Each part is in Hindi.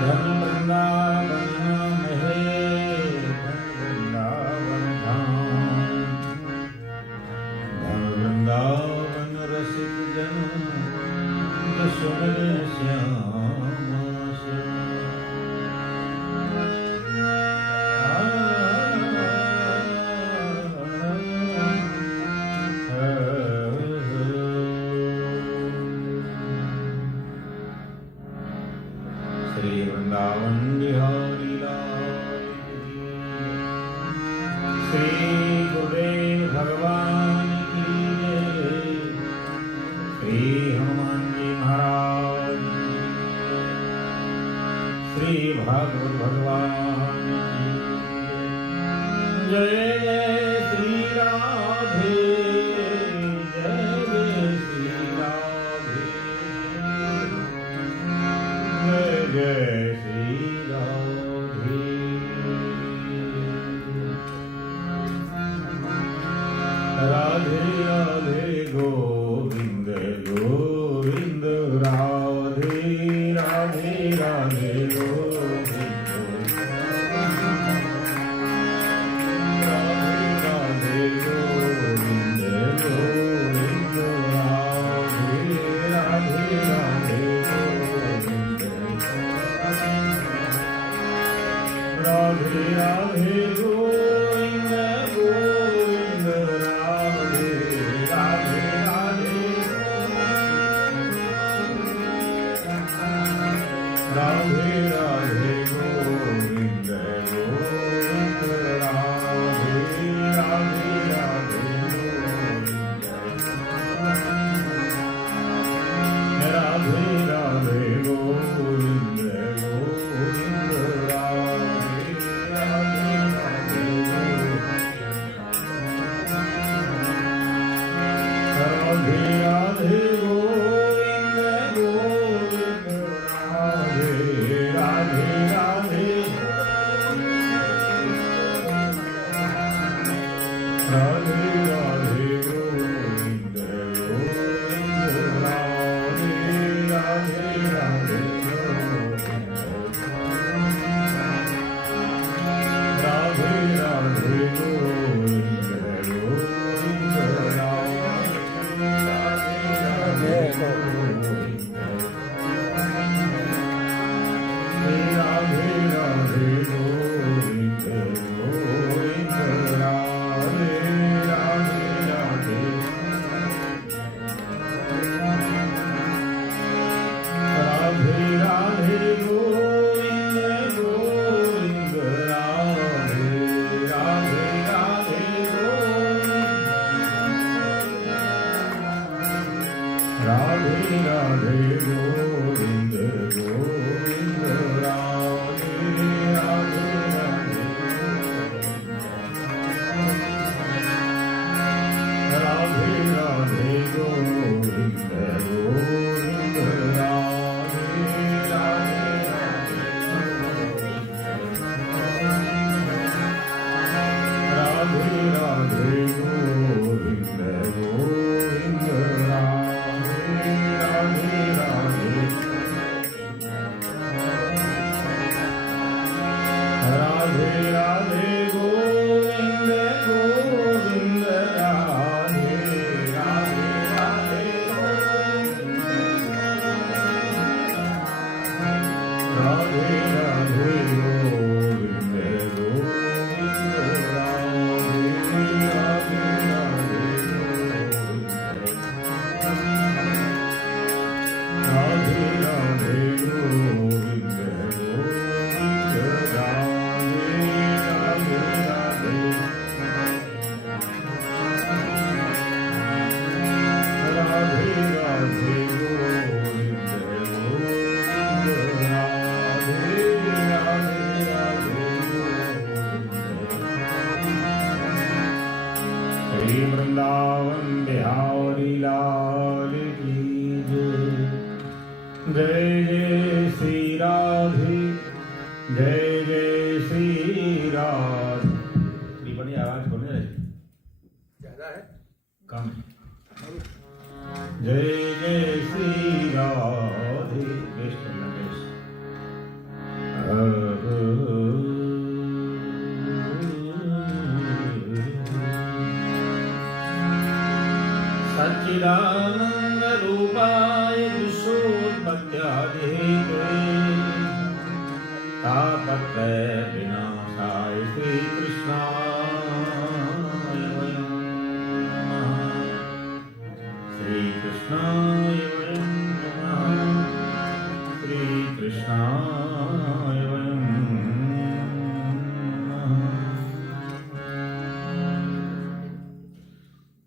धन वृंदावन है, धन वृंदावन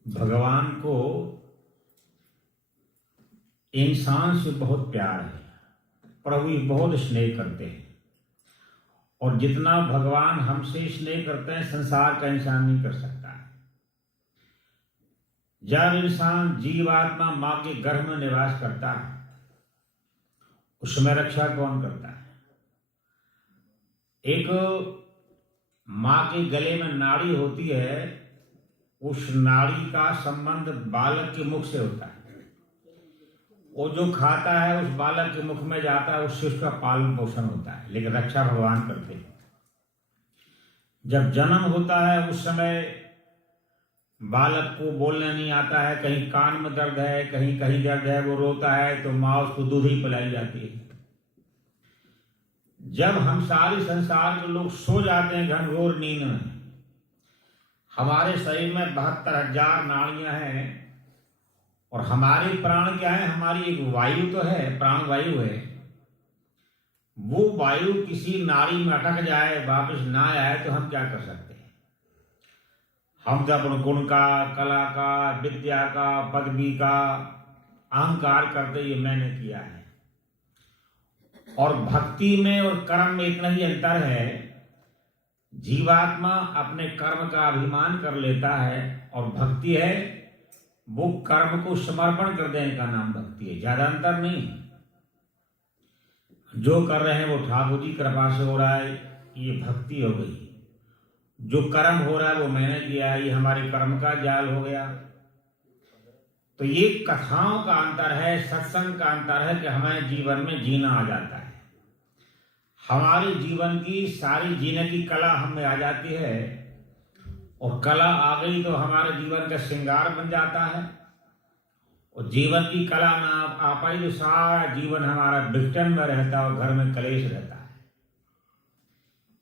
भगवान को इंसान से बहुत प्यार है, प्रभु बहुत स्नेह करते हैं और जितना भगवान हमसे स्नेह करते हैं संसार का इंसान नहीं कर सकता है। जब इंसान जीवात्मा मां के गर्भ में निवास करता है, उसमें रक्षा कौन करता है? एक मां के गले में नाड़ी होती है, उस नाड़ी का संबंध बालक के मुख से होता है। वो जो खाता है उस बालक के मुख में जाता है, उससे उसका पालन पोषण होता है, लेकिन रक्षा भगवान करते हैं। जब जन्म होता है उस समय बालक को बोलने नहीं आता है, कहीं कान में दर्द है, कहीं कहीं दर्द है, वो रोता है तो माँ उसको दूध ही पिलाई जाती है। जब हम सारे संसार के लोग सो जाते हैं घनघोर नींद में, हमारे शरीर में 72,000 नाड़ियां हैं और हमारे प्राण क्या है? हमारी एक वायु तो है, प्राण वायु है। वो वायु किसी नाड़ी में अटक जाए, वापस ना आए तो हम क्या कर सकते हैं? हम तो अपने गुण का, कला का, विद्या का, पदवी का अहंकार करते ये मैंने किया है। और भक्ति में और कर्म में इतना ही अंतर है, जीवात्मा अपने कर्म का अभिमान कर लेता है और भक्ति है वो कर्म को समर्पण कर देने का नाम भक्ति है। ज्यादा अंतर नहीं। जो कर रहे हैं वो ठाकुर जी कृपा से हो रहा है, ये भक्ति हो गई। जो कर्म हो रहा है वो मैंने किया है, ये हमारे कर्म का जाल हो गया। तो ये कथाओं का अंतर है, सत्संग का अंतर है कि हमें जीवन में जीना आ जाता है। हमारे जीवन की सारी जीने की कला हमें आ जाती है और कला आ गई तो हमारे जीवन का श्रृंगार बन जाता है। और जीवन की कला ना आ पाई तो सारा जीवन हमारा बिघटन में रहता है और घर में कलेश रहता है।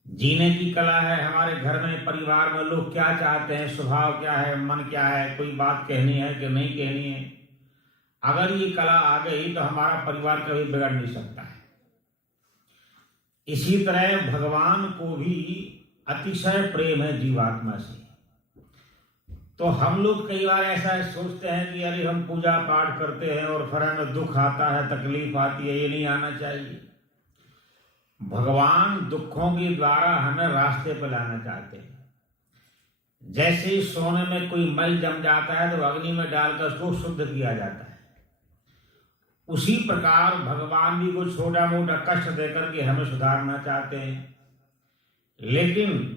जीने की कला है हमारे घर में, परिवार में लोग क्या चाहते हैं, स्वभाव क्या है, मन क्या है, कोई बात कहनी है कि नहीं कहनी है। अगर ये कला आ गई तो हमारा परिवार कभी बिगड़ नहीं सकता है। इसी तरह भगवान को भी अतिशय प्रेम है जीवात्मा से। तो हम लोग कई बार ऐसा सोचते हैं कि अरे हम पूजा पाठ करते हैं और फिर हमें दुख आता है, तकलीफ आती है, ये नहीं आना चाहिए। भगवान दुखों के द्वारा हमें रास्ते पर लाना चाहते हैं। जैसे ही सोने में कोई मल जम जाता है तो अग्नि में डालकर उसको शुद्ध किया जाता है, उसी प्रकार भगवान भी को छोटा मोटा कष्ट देकर के हमें सुधारना चाहते हैं। लेकिन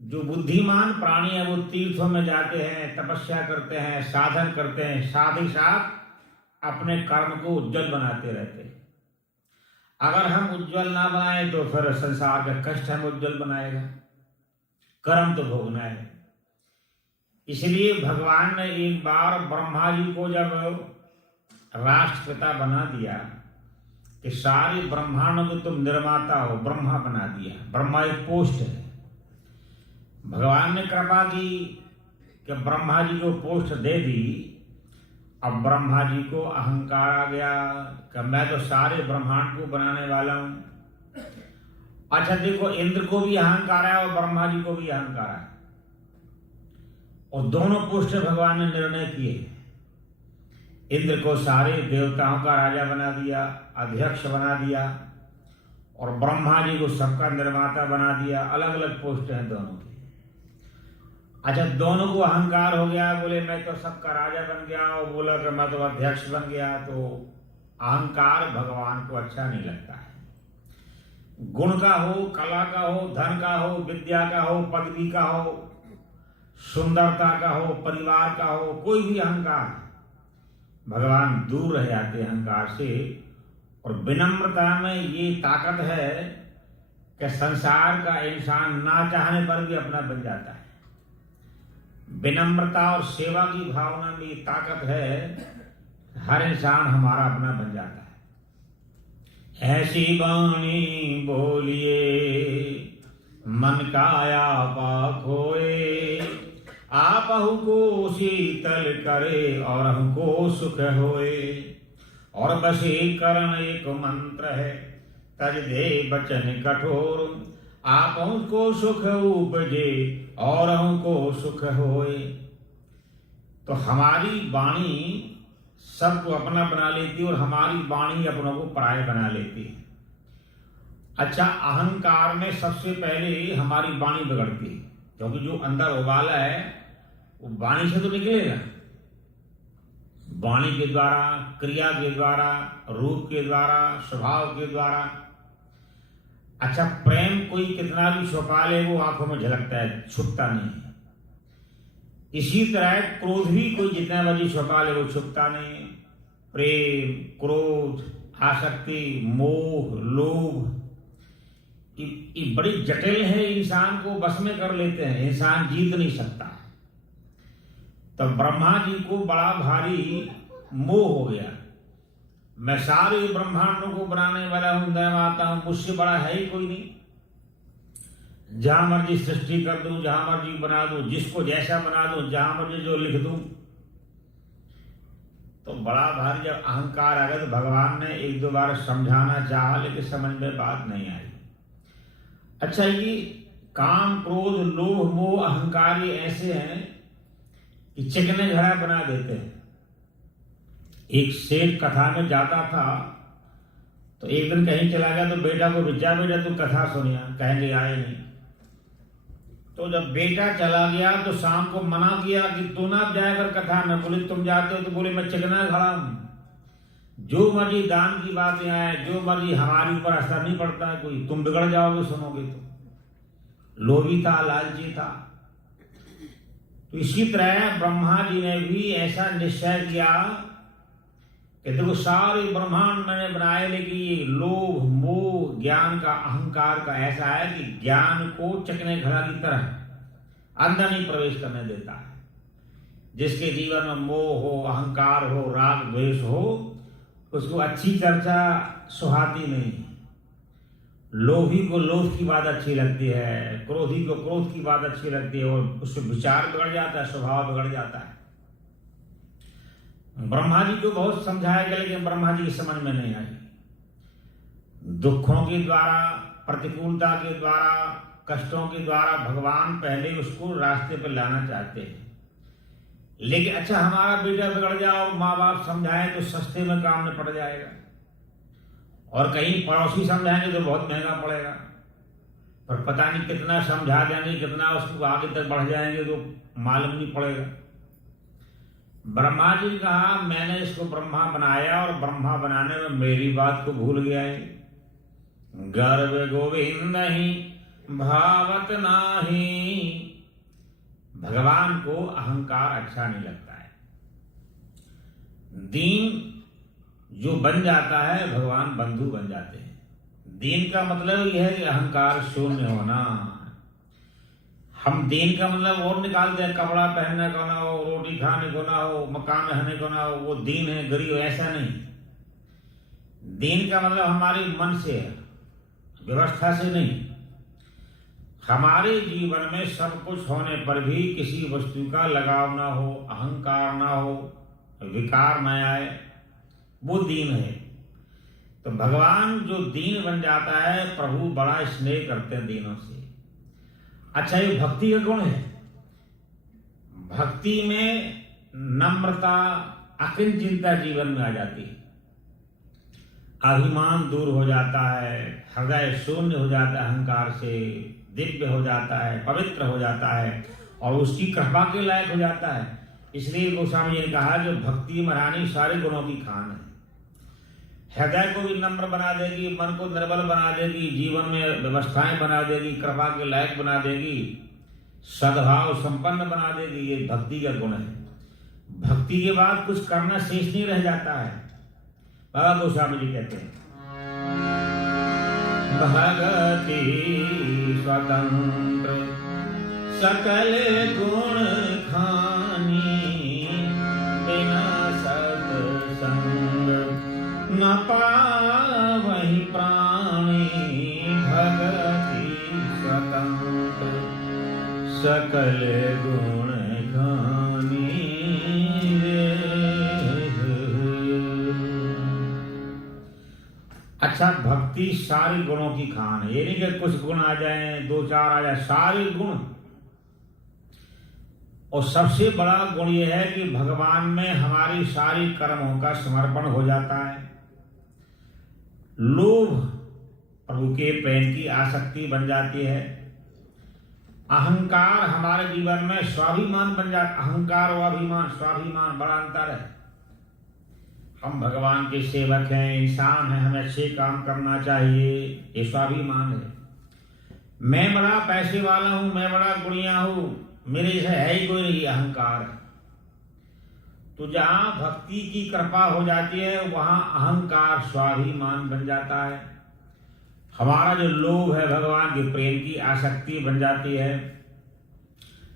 जो बुद्धिमान प्राणी है वो तीर्थों में जाते हैं, तपस्या करते हैं, साधन करते हैं, साथ ही साथ अपने कर्म को उज्जवल बनाते रहते हैं। अगर हम उज्जवल ना बनाए तो फिर संसार का कष्ट हम उज्जवल बनाएगा, कर्म तो भोगना है। इसलिए भगवान ने एक बार ब्रह्मा जी को जब राष्ट्रपिता बना दिया कि सारे ब्रह्मांड को तुम निर्माता हो, ब्रह्मा बना दिया। ब्रह्मा एक पोस्ट है। भगवान ने कृपा की कि ब्रह्मा जी को पोस्ट दे दी। अब ब्रह्मा जी को अहंकार आ गया कि मैं तो सारे ब्रह्मांड को बनाने वाला हूं। अच्छा देखो, इंद्र को भी अहंकार है और ब्रह्मा जी को भी अहंकार है, और दोनों पोस्ट भगवान ने निर्णय किए। इंद्र को सारे देवताओं का राजा बना दिया, अध्यक्ष बना दिया, और ब्रह्मा जी को सबका निर्माता बना दिया। अलग अलग पोस्ट हैं दोनों की। अच्छा, दोनों को अहंकार हो गया, बोले मैं तो सबका राजा बन गया, और बोला कि मैं तो अध्यक्ष बन गया। तो अहंकार भगवान को अच्छा नहीं लगता है। गुण का हो, कला का हो, धन का हो, विद्या का हो, पदवी का हो, सुंदरता का हो, परिवार का हो, कोई भी अहंकार, भगवान दूर रह जाते अहंकार से। और विनम्रता में ये ताकत है कि संसार का इंसान ना चाहने पर भी अपना बन जाता है। विनम्रता और सेवा की भावना में ये ताकत है, हर इंसान हमारा अपना बन जाता है। ऐसी वाणी बोलिए मन का आपा खोए, आपहु को शीतल करे और हमको सुख होए। और वशीकरण एक मंत्र है, तज दे बचन कठोर, आपहु को सुख उपजे और हमको सुख होए। तो हमारी वाणी सबको अपना बना लेती है और हमारी वाणी अपनों को पराये बना लेती है। अच्छा, अहंकार में सबसे पहले हमारी वाणी बिगड़ती है, क्योंकि जो अंदर उबाला है वो वाणी से तो निकलेगा। वाणी के द्वारा, क्रिया के द्वारा, रूप के द्वारा, स्वभाव के द्वारा। अच्छा, प्रेम कोई कितना भी छुपा ले वो आंखों में झलकता है, छुपता नहीं है। इसी तरह क्रोध भी कोई जितना बजी छुपा ले वो छुपता नहीं है। प्रेम, क्रोध, आसक्ति, मोह, लोभ, ये बड़ी जटिल है, इंसान को बस में कर लेते हैं, इंसान जीत नहीं सकता। तो ब्रह्मा जी को बड़ा भारी मोह हो गया, मैं सारे ब्रह्मांडों को बनाने वाला हूं, दैवाता हूं, मुझसे बड़ा है ही कोई नहीं। जहां मर्जी सृष्टि कर दूं, जहां मर्जी बना दूं, जिसको जैसा बना दूं, जहां मर्जी जो लिख दूं। तो बड़ा भारी जब अहंकार आ गया तो भगवान ने एक दो बार समझाना चाहा, लेकिन समझ में बात नहीं आई। अच्छा, ये काम, क्रोध, लोभ, मोह, अहंकार ये ऐसे हैं कि चिकने घड़ा बना देते हैं। एक सेठ कथा में जाता था, तो एक दिन कहीं चला गया तो बेटा को बेटा तू कथा सुनिया, कहेंगे आए नहीं। तो जब बेटा चला गया तो शाम को मना किया कि तू ना जाकर कथा में। बोले तुम जाते हो? तो बोले मैं चिकना खड़ा हूं, जो मर्जी दान की बातें आए, जो मर्जी, हमारे ऊपर असर नहीं पड़ता है कोई, तुम बिगड़ जाओगे सुनोगे तो। लोभी था, लालची था। तो इसी तरह ब्रह्मा जी ने भी ऐसा निश्चय किया कि देखो सारे ब्रह्मांड मैंने बनाए, लेकिन ये लोभ, मोह, ज्ञान का, अहंकार का ऐसा है कि ज्ञान को चकने घड़ा की तरह अंदर नहीं प्रवेश करने देता है। जिसके जीवन में मोह हो, अहंकार हो, राग द्वेष हो, उसको अच्छी चर्चा सुहाती नहीं। लोभी को लोभ की बात अच्छी लगती है, क्रोधी को क्रोध की बात अच्छी लगती है, और उससे विचार बिगड़ जाता है, स्वभाव बिगड़ जाता है। ब्रह्मा जी को बहुत समझाया गया, लेकिन ब्रह्मा जी की समझ में नहीं आई। दुखों के द्वारा, प्रतिकूलता के द्वारा, कष्टों के द्वारा भगवान पहले उसको रास्ते पर लाना चाहते हैं। लेकिन अच्छा, हमारा बेटा बिगड़ जाओ, माँ बाप समझाएं तो सस्ते में काम में पड़ जाएगा, और कहीं पड़ोसी समझाएंगे तो बहुत महंगा पड़ेगा, पर पता नहीं कितना समझा देंगे, कितना उसको आगे तक बढ़ जाएंगे तो मालूम नहीं पड़ेगा। ब्रह्मा जी ने कहा मैंने इसको ब्रह्मा बनाया, और ब्रह्मा बनाने में मेरी बात को भूल गया है। गर्व गोविंद ही भावत नाही। भगवान को अहंकार अच्छा नहीं लगता है। दीन जो बन जाता है, भगवान बंधु बन जाते हैं। दीन का मतलब यह है कि अहंकार शून्य होना। हम दीन का मतलब और निकालते हैं, कपड़ा पहनने को ना हो, रोटी खाने को ना हो, मकान रहने को ना हो, वो दीन है, गरीब, ऐसा नहीं। दीन का मतलब हमारे मन से है, व्यवस्था से नहीं। हमारे जीवन में सब कुछ होने पर भी किसी वस्तु का लगाव ना हो, अहंकार ना हो, विकार न आए, वो दीन है। तो भगवान जो दीन बन जाता है, प्रभु बड़ा स्नेह करते हैं दीनों से। अच्छा, ये भक्ति का गुण है। भक्ति में नम्रता, अकिंचितता जीवन में आ जाती है। अभिमान दूर हो जाता है, हृदय शून्य हो जाता है, अहंकार से दिव्य हो जाता है, पवित्र हो जाता है, और उसकी कृपा के लायक हो जाता है। इसलिए गोस्वामी ने कहा कि भक्ति महारानी सारे गुणों की खान है। हृदय को भी नम्र बना देगी, मन को निर्बल बना देगी, जीवन में व्यवस्थाएं बना देगी, कृपा के लायक बना देगी, सद्भाव संपन्न बना देगी। ये भक्ति का गुण है। भक्ति के बाद कुछ करना शेष नहीं रह जाता है। बाबा गोस्वामी जी कहते हैं, भगति स्वतंत्र सकल गुण खानी, बिना सत्संग न पावहि प्राणी। भगति स्वतंत्र सकल गुण खानी। अच्छा, भक्ति सारे गुणों की खान है। ये नहीं कि कुछ गुण आ जाए, दो चार आ जाए, सारे गुण। और सबसे बड़ा गुण यह है कि भगवान में हमारी सारी कर्मों का समर्पण हो जाता है। लोभ प्रभु के प्रेम की आसक्ति बन जाती है। अहंकार हमारे जीवन में स्वाभिमान बन जाता। अहंकार और अभिमान, स्वाभिमान बड़ा अंतर है। हम भगवान के सेवक हैं, इंसान हैं, हमें अच्छे काम करना चाहिए, ये स्वाभिमान है। मैं बड़ा पैसे वाला हूं, मैं बड़ा गुणिया हूं, मेरे जैसे है ही कोई नहीं, अहंकार है। तो जहां भक्ति की कृपा हो जाती है वहां अहंकार स्वाभिमान बन जाता है। हमारा जो लोभ है भगवान के प्रेम की आसक्ति बन जाती है।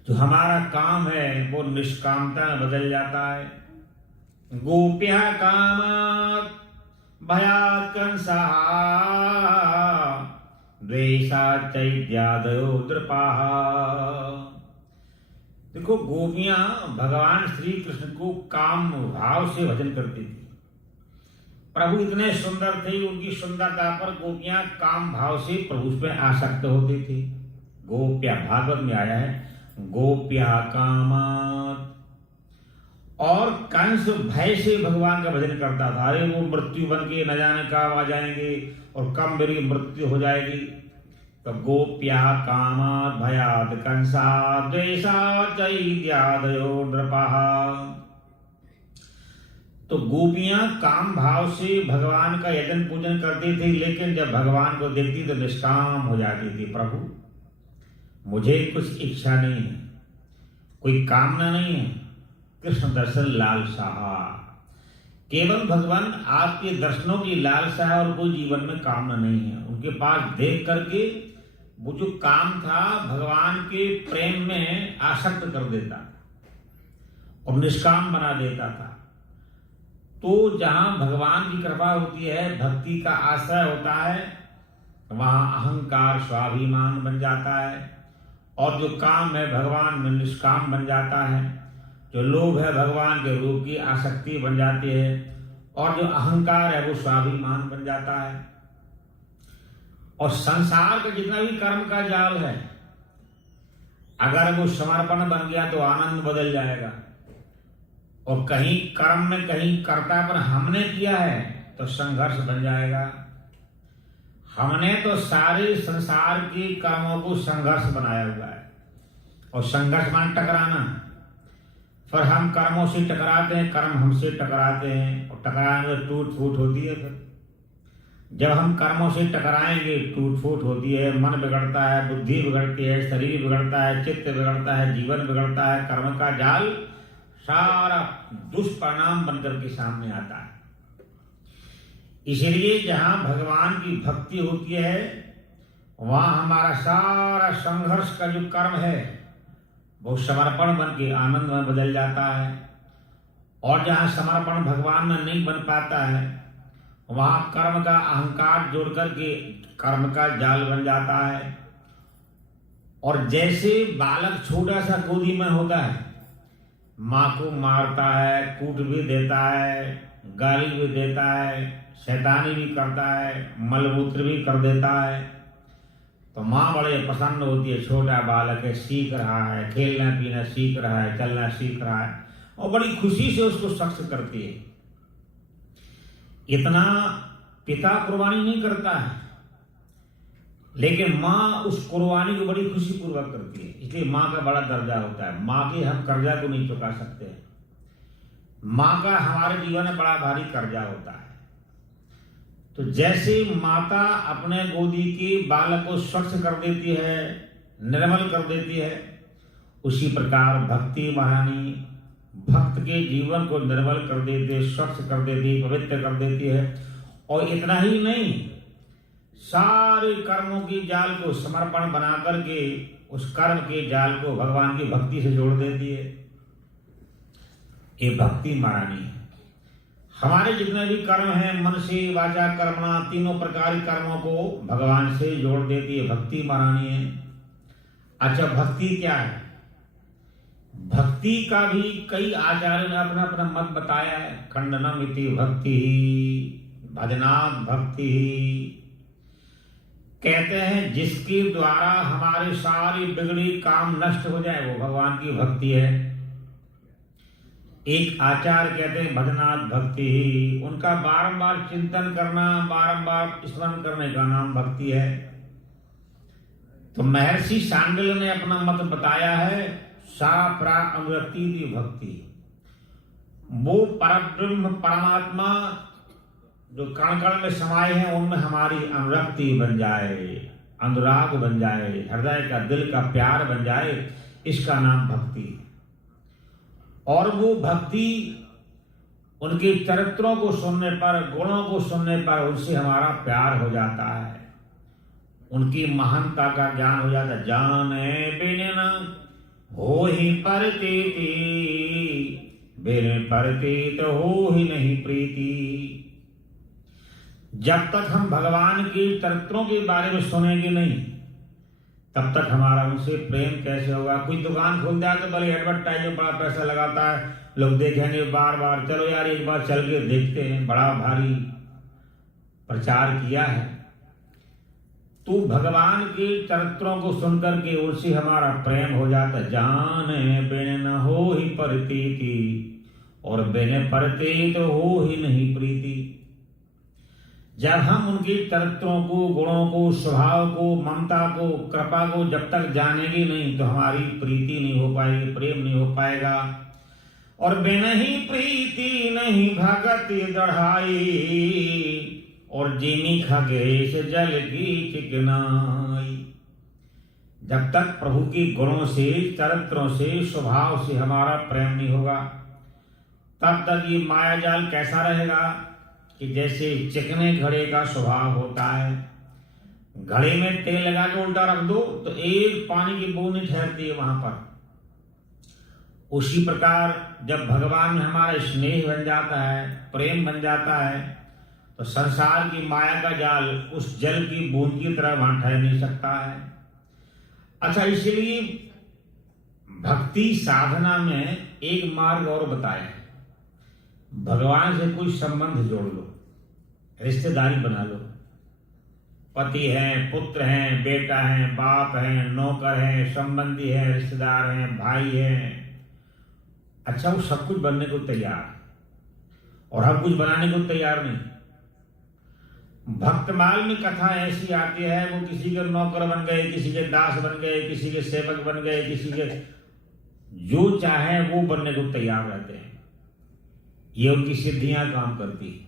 जो हमारा काम है वो निष्कामता में बदल जाता है। गोप्या कामात् भयात् कंसः द्वेषात् चैद्यादयो नृपाः। देखो, गोपियां भगवान श्री कृष्ण को काम भाव से भजन करती थी। प्रभु इतने सुंदर थे, उनकी सुंदरता पर गोपियां काम भाव से प्रभु में आसक्त होती थी। गोप्या, भागवत में आया है, गोप्या कामात्। और कंस भय से भगवान का भजन करता था। अरे वो मृत्यु बन के न जाने कब आ जाएंगे और कब मेरी मृत्यु हो जाएगी। तो गोप्या कामात् भयात् कंसात् द्वेषात् चैद्यादयो नृपाः। तो गोपियां काम भाव से भगवान का यजन पूजन करती थी, लेकिन जब भगवान को देखती तो निष्काम हो जाती थी। प्रभु, मुझे कुछ इच्छा नहीं है, कोई कामना नहीं है, कृष्ण दर्शन लालसा। केवल भगवान आपके दर्शनों की लालसा है और कोई जीवन में कामना नहीं है। उनके पास देख करके वो जो काम था भगवान के प्रेम में आसक्त कर देता और निष्काम बना देता था। तो जहां भगवान की कृपा होती है, भक्ति का आश्रय होता है, वहां अहंकार स्वाभिमान बन जाता है और जो काम है भगवान में निष्काम बन जाता है। जो लोभ है भगवान के रूप की आसक्ति बन जाती है और जो अहंकार है वो स्वाभिमान बन जाता है। और संसार का जितना भी कर्म का जाल है, अगर वो समर्पण बन गया तो आनंद बदल जाएगा। और कहीं कर्म में कहीं कर्तापन हमने किया है तो संघर्ष बन जाएगा। हमने तो सारे संसार के कर्मों को संघर्ष बनाया हुआ है। और संघर्ष मान टकराना, फिर हम कर्मों से टकराते हैं, कर्म हमसे टकराते हैं और टकराने में टूट फूट होती है। फिर जब हम कर्मों से टकराएंगे टूट फूट होती है, मन बिगड़ता है, बुद्धि बिगड़ती है, शरीर बिगड़ता है, चित्त बिगड़ता है, जीवन बिगड़ता है। कर्म का जाल सारा दुष्परिणाम बनकर के सामने आता है। इसलिए जहां भगवान की भक्ति होती है वहां हमारा सारा संघर्ष का जो कर्म है वो समर्पण बन के आनंद में बदल जाता है। और जहां समर्पण भगवान में नहीं बन पाता है वहां कर्म का अहंकार जोड़ करके कर्म का जाल बन जाता है। और जैसे बालक छोटा सा गोदी में होता है, माँ को मारता है, कूट भी देता है, गाली भी देता है, शैतानी भी करता है, मलमूत्र भी कर देता है, तो माँ बड़े प्रसन्न होती है। छोटा बालक है, सीख रहा है, खेलना पीना सीख रहा है, चलना सीख रहा है और बड़ी खुशी से उसको सख्त करती है। इतना पिता कुर्बानी नहीं करता है, लेकिन माँ उस कुर्बानी को बड़ी खुशी पूर्वक करती है। इसलिए माँ का बड़ा दर्जा होता है। माँ के हम कर्जा को नहीं चुका सकते। माँ का हमारे जीवन में बड़ा भारी कर्जा होता है। तो जैसे माता अपने गोदी के बालक को स्वच्छ कर देती है, निर्मल कर देती है, उसी प्रकार भक्ति महारानी भक्त के जीवन को निर्मल कर देती है, स्वच्छ कर देती है, पवित्र कर देती है। और इतना ही नहीं, सारे कर्मों की जाल को समर्पण बना करके उस कर्म के जाल को भगवान की भक्ति से जोड़ देती है। ये भक्ति महारानी है। हमारे जितने भी कर्म हैं, मन से वाचा कर्मणा, तीनों प्रकार के कर्मों को भगवान से जोड़ देती है, भक्ति महारानी है। अच्छा, भक्ति क्या है? भक्ति का भी कई आचार्यों ने अपना अपना मत बताया है। खंडनम इति भक्ति, भजनात् भक्ति। कहते हैं जिसके द्वारा हमारे सारे बिगड़ी काम नष्ट हो जाए वो भगवान की भक्ति है। एक आचार्य कहते हैं भजनात् भक्ति ही, उनका बारंबार चिंतन करना, बारंबार स्मरण करने का नाम भक्ति है। तो महर्षि शांडिल्य ने अपना मत बताया है, सा प्राक अनुरक्ति की भक्ति। वो परब्रह्म परमात्मा जो कण कण में समाये हैं उनमें हमारी अनुरक्ति बन जाए, अनुराग बन जाए, हृदय का दिल का प्यार बन जाए, इसका नाम भक्ति। और वो भक्ति उनके चरित्रों को सुनने पर, गुणों को सुनने पर उनसे हमारा प्यार हो जाता है, उनकी महानता का ज्ञान हो जाता है। जाने बिन न होहि परतीति, बिन परतीत होहि नहीं प्रीति। जब तक हम भगवान के चरित्रों के बारे में सुनेंगे नहीं, तब तक हमारा उनसे प्रेम कैसे होगा। कोई दुकान खोल दिया तो भले एडवर्टाइज में बड़ा पैसा लगाता है, लोग देखेंगे बार बार, चलो यार एक बार चल के देखते हैं, बड़ा भारी प्रचार किया है। तो भगवान के चरित्रों को सुनकर के उनसे हमारा प्रेम हो जाता। जाने बिन न हो ही परतीति, और बिन परतीत हो ही नहीं प्रीति। जब हम उनके चरित्रों को, गुणों को, स्वभाव को, ममता को, कृपा को जब तक जानेंगे नहीं, तो हमारी प्रीति नहीं हो पाएगी, प्रेम नहीं हो पाएगा। और बिनहि प्रीति नहीं भगति दढ़ाई, और जिमी खगेश जल की चिकनाई। जब तक प्रभु के गुणों से, चरित्रों से, स्वभाव से हमारा प्रेम नहीं होगा, तब तक ये माया जाल कैसा रहेगा कि जैसे चिकने घड़े का स्वभाव होता है। घड़े में तेल लगा के उल्टा रख दो तो एक पानी की बूंद नहीं ठहरती है वहां पर। उसी प्रकार जब भगवान में हमारा स्नेह बन जाता है, प्रेम बन जाता है, तो संसार की माया का जाल उस जल की बूंद की तरह वहां ठहर नहीं सकता है। अच्छा, इसलिए भक्ति साधना में एक मार्ग और बताया है। भगवान से कोई संबंध जोड़ लो, रिश्तेदारी बना लो। पति है, पुत्र है, बेटा है, बाप है, नौकर है, संबंधी है, रिश्तेदार है, भाई है। अच्छा, वो सब कुछ बनने को तैयार है और हम कुछ बनाने को तैयार नहीं। भक्तमाल में कथा ऐसी आती है, वो किसी के नौकर बन गए, किसी के दास बन गए, किसी के सेवक बन गए, किसी के जो चाहे वो बनने को तैयार रहते हैं। ये उनकी सिद्धियां काम करती है।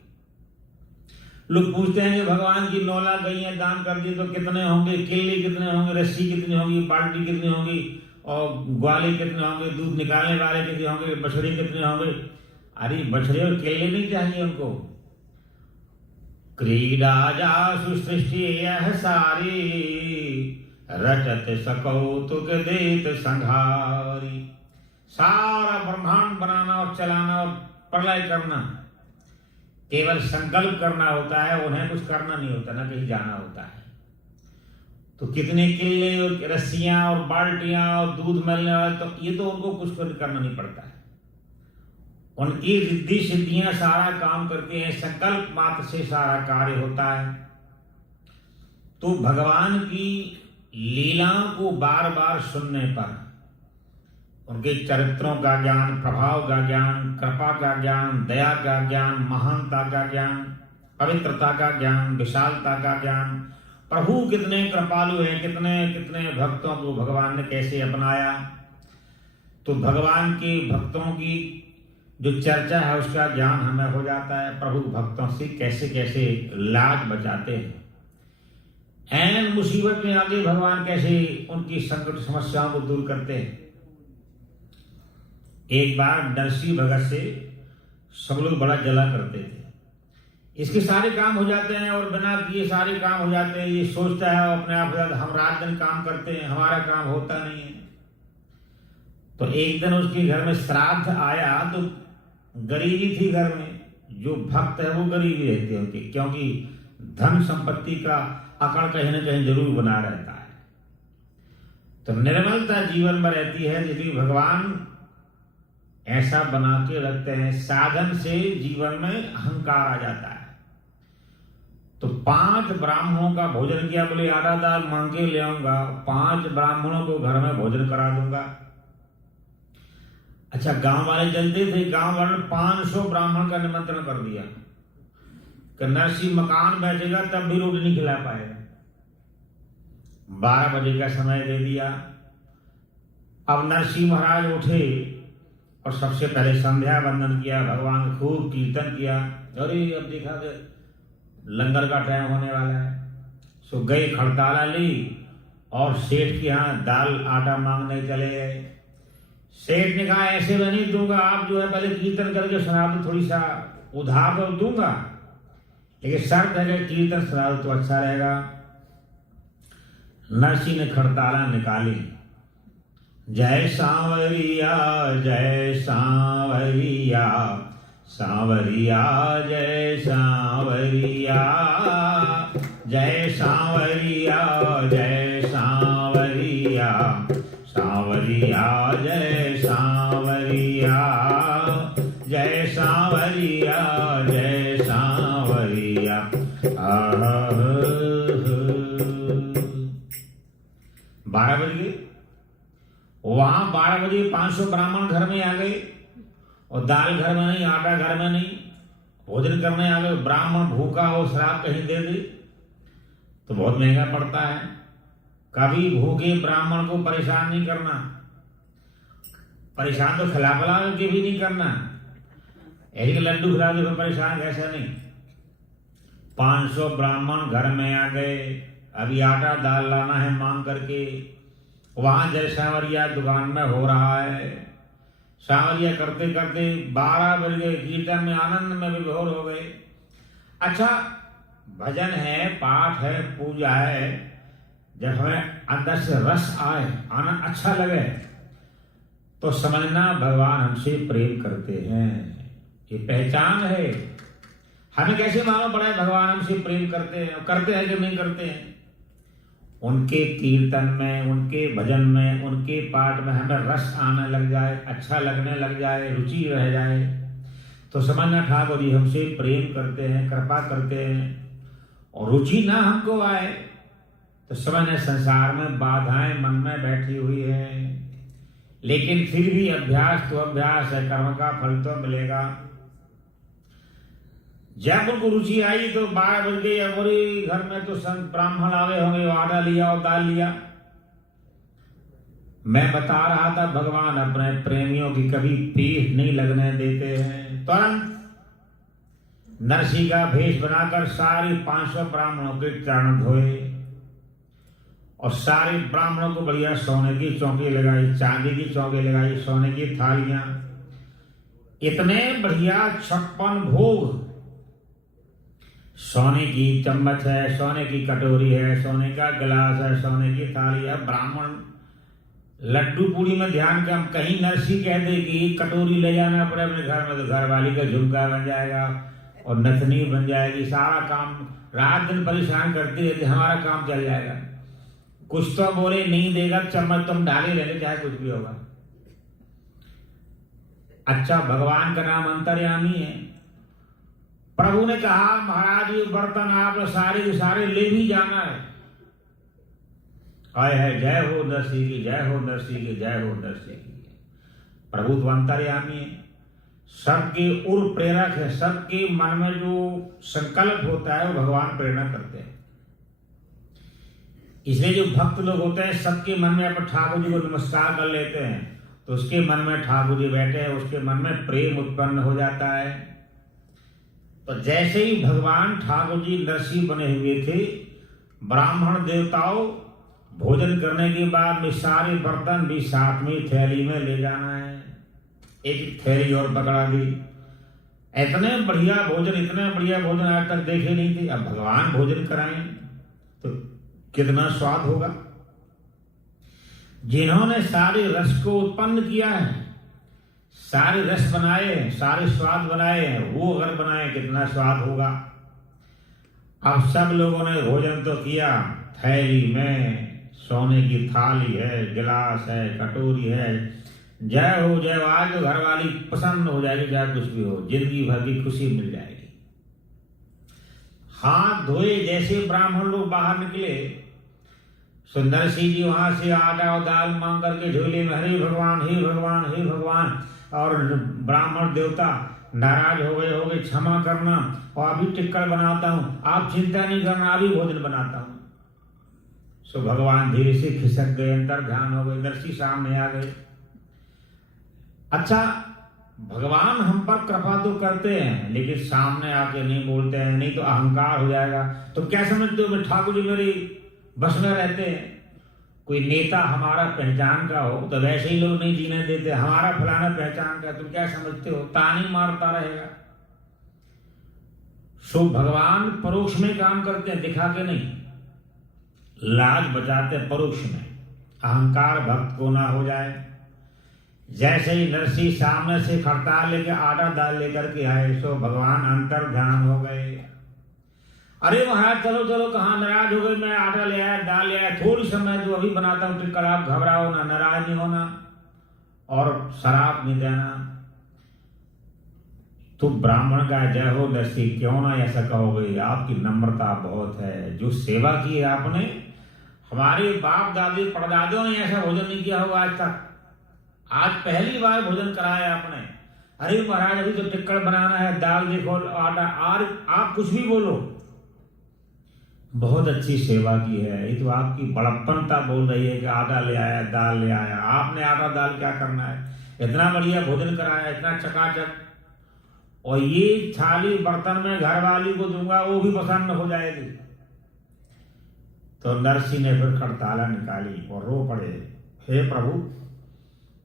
लोग पूछते हैं कि भगवान की 9 लाख गैया दान कर दी तो कितने होंगे, किले कितने होंगे, रस्सी कितनी होगी, बाल्टी कितनी होगी, और ग्वाले कितने होंगे, दूध निकालने वाले कितने होंगे, बछड़े कितने होंगे। अरे बछड़े और केले नहीं चाहिए उनको। क्रीडा जासु सृष्टि यह सारी, रचत सकौतुक देत संघारी। सारा ब्रह्मांड बनाना और चलाना और प्रलय करना केवल संकल्प करना होता है, उन्हें कुछ करना नहीं होता, ना कहीं जाना होता है। तो कितने किले और रस्सियां और बाल्टियां और दूध मिलने वाले, तो ये तो उनको कुछ करना नहीं पड़ता है। उनकी रिद्धि सिद्धियां सारा काम करती हैं, संकल्प मात्र से सारा कार्य होता है। तो भगवान की लीलाओं को बार बार सुनने पर उनके चरित्रों का ज्ञान, प्रभाव का ज्ञान, कृपा का ज्ञान, दया का ज्ञान, महानता का ज्ञान, पवित्रता का ज्ञान, विशालता का ज्ञान, प्रभु कितने कृपालु हैं, कितने कितने भक्तों को भगवान ने कैसे अपनाया। तो भगवान के भक्तों की जो चर्चा है उसका ज्ञान हमें हो जाता है। प्रभु भक्तों से कैसे कैसे लाज बचाते हैं, ऐन मुसीबत में आगे भगवान कैसे उनकी संकट समस्याओं को दूर करते हैं। एक बार नरसिंह भगत से सब लोग बड़ा जला करते थे, इसके सारे काम हो जाते हैं और बिना किए सारे काम हो जाते हैं। ये सोचता है अपने आप, हम रात दिन काम करते हैं, हमारा काम होता नहीं है। तो एक दिन उसके घर में श्राद्ध आया, तो गरीबी थी घर में। जो भक्त है वो गरीबी रहती है उनकी, क्योंकि धन संपत्ति का अकड़ कहीं न कहीं जरूर बना रहता है। तो निर्मलता जीवन में रहती है, यदि भगवान ऐसा बना के रखते हैं। साधन से जीवन में अहंकार आ जाता है। तो 5 ब्राह्मणों का भोजन किया, बोले आधा दाल मांग के ले आऊंगा, 5 ब्राह्मणों को घर में भोजन करा दूंगा। अच्छा, गांव वाले जलते थे। गांव वालों ने 500 ब्राह्मण का निमंत्रण कर दिया कि नरसिंह मकान बैठेगा तब भी रोटी नहीं खिला पाएगा। 12 बजे का समय दे दिया। अब नरसिंह महाराज उठे और सबसे पहले संध्या वंदन किया, भगवान का खूब कीर्तन किया। अरे अब देखा कि लंगर का टाइम होने वाला है, सो गए खड़ताला ली और सेठ के यहाँ दाल आटा मांगने चले गए। सेठ ने कहा ऐसे मैं नहीं दूंगा, आप जो है पहले कीर्तन करके सुना दो, थोड़ी सा उधार तो दूंगा, लेकिन शर्त है कि कीर्तन सुना दो तो अच्छा रहेगा। नरसिंह ने खड़ताला निकाली, जय सांवरिया जय सांवरिया, सांवरिया जय सांवरिया, जय सांवरिया जय सांवरिया, सांवरिया जय सांवरिया, जय सांवरिया जय सांवरिया। 12 बज गए। वहां 12 बजे 500 ब्राह्मण घर में आ गए और दाल घर में नहीं, आटा घर में नहीं, भोजन करने आ गए। ब्राह्मण भूखा हो शराब कहीं दे दे तो बहुत महंगा पड़ता है। कभी भूखे ब्राह्मण को परेशान नहीं करना, परेशान तो खिला पिला के भी नहीं करना, एक लड्डू खिला के परेशान ऐसा नहीं। 500 ब्राह्मण घर में आ गए, अभी आटा दाल लाना है मांग करके। वहां जय सांवरिया दुकान में हो रहा है। सांवरिया करते करते 12 बज गए, कीर्तन में आनंद में विभोर हो गए। अच्छा, भजन है, पाठ है, पूजा है, जब हमें अंदर से रस आए, आनंद अच्छा लगे, तो समझना भगवान हमसे प्रेम करते हैं। ये पहचान है। हमें कैसे मालूम पड़ा है भगवान हमसे प्रेम करते हैं, करते हैं कि नहीं करते हैं? उनके कीर्तन में, उनके भजन में, उनके पाठ में हमें रस आने लग जाए, अच्छा लगने लग जाए, रुचि रह जाए, तो समझना ठाकुर जी हमसे प्रेम करते हैं, कृपा करते हैं। और रुचि ना हमको आए तो समझना संसार में बाधाएं मन में बैठी हुई है, लेकिन फिर भी अभ्यास तो अभ्यास है, कर्म का फल तो मिलेगा। जब उनको रुचि आई तो 12 बज गई, हमारे घर में तो संत ब्राह्मण आवे होंगे, आटा लिया और दाल लिया। मैं बता रहा था भगवान अपने प्रेमियों की कभी पीठ नहीं लगने देते हैं। तुरंत नरसिंह का भेष बनाकर सारे 500 ब्राह्मणों के चरण धोए और सारे ब्राह्मणों को बढ़िया सोने की चौकी लगाई, चांदी की चौकी लगाई, सोने की थालियां, इतने बढ़िया 56 भोग। सोने की चम्मच है, सोने की कटोरी है, सोने का गिलास है, सोने की थाली है। ब्राह्मण लड्डू पूरी में ध्यान कम, कहीं नरसिंह कह दे कि कटोरी ले जाना पड़े अपने घर में तो घर वाली का झुमका बन जाएगा और नथनी बन जाएगी। सारा काम रात दिन परेशान करती रहती, हमारा काम चल जाएगा। कुछ तो बोले नहीं देगा, चम्मच तुम डाले लेंगे चाहे कुछ भी होगा। अच्छा, भगवान का नाम अंतर्यामी है। प्रभु ने कहा महाराज ये बर्तन आप सारे के सारे ले भी जाना है। आए है जय हो नरसिंह की, जय हो नरसिंह की, जय हो नरसिंह की। प्रभु तो अंतर्यामी है, सबके उर प्रेरक है, सबके मन में जो संकल्प होता है वो भगवान प्रेरणा करते हैं। इसलिए जो भक्त लोग होते हैं सबके मन में अपन ठाकुर जी को नमस्कार कर लेते हैं तो उसके मन में ठाकुर जी बैठे हैं, उसके मन में प्रेम उत्पन्न हो जाता है। तो जैसे ही भगवान ठाकुर जी नरसिंह बने हुए थे, ब्राह्मण देवताओं भोजन करने के बाद में सारे बर्तन भी साथ में थैली में ले जाना है। एक थैली और पकड़ा दी। इतने बढ़िया भोजन, इतने बढ़िया भोजन आज तक देखे नहीं थे। अब भगवान भोजन कराएं तो कितना स्वाद होगा। जिन्होंने सारे रस को उत्पन्न किया है, सारे रस बनाए हैं, सारे स्वाद बनाए हैं, वो अगर बनाए कितना स्वाद होगा। अब सब लोगों ने भोजन तो किया, थैली में सोने की थाली है, गिलास है, कटोरी है। जय हो जय हो, आज तो घर वाली प्रसन्न हो जाएगी, चाहे कुछ भी हो, जिंदगी भर की खुशी मिल जाएगी। हाथ धोए जैसे ब्राह्मण लोग बाहर निकले, सुंदर सिंह जी वहां से आटा और दाल मांग करके झोले में, हरे भगवान हे भगवान हे भगवान, और ब्राह्मण देवता नाराज हो गए, क्षमा करना, और अभी टिक्कड़ बनाता हूं, आप चिंता नहीं करना, अभी भोजन बनाता हूं। सो भगवान धीरे से खिसक गए, अंतर ध्यान हो गए, नरसिंह सामने आ गए। अच्छा, भगवान हम पर कृपा तो करते हैं लेकिन सामने आके नहीं बोलते हैं, नहीं तो अहंकार हो जाएगा। तो क्या समझते हो ठाकुर जी मेरी बस में रहते हैं? कोई नेता हमारा पहचान का हो तो वैसे ही लोग नहीं जीने देते, हमारा फलाना पहचान का, तुम क्या समझते हो? तानी मारता रहेगा। सो भगवान परोक्ष में काम करते हैं, दिखा के नहीं। लाज बचाते हैं परोक्ष में, अहंकार भक्त को ना हो जाए। जैसे ही नरसिंह सामने से खड़ताल लेके आटा दाल लेकर के आए, सो भगवान अंतर ध्यान हो गए। अरे महाराज चलो चलो, कहाँ नाराज हो गए, मैं आटा ले आया, दाल ले आया, थोड़ी समय जो अभी बनाता हूँ टिक्कड़, आप घबराओ ना, नाराज नहीं होना और शराब नहीं देना। तो ब्राह्मण का जय हो नरसिंह, क्यों ना ऐसा कहोगे, आपकी नम्रता बहुत है, जो सेवा की है आपने, हमारे बाप दादी परदादियों ने ऐसा भोजन नहीं किया होगा आज तक, आज पहली बार भोजन कराया आपने। अरे महाराज अभी तो टिक्कड़ बनाना है, दाल देखो, आटा, और आप कुछ भी बोलो, बहुत अच्छी सेवा की है। ये तो आपकी बड़प्पनता बोल रही है कि आटा ले आया, दाल ले आया। आपने आटा दाल क्या करना है, इतना बढ़िया भोजन कराया, इतना चकाचक, और ये थाली बर्तन में घर वाली को दूंगा वो भी पसंद हो जाएगी। तो नरसिंह ने फिर खड़ताला निकाली और रो पड़े, हे प्रभु,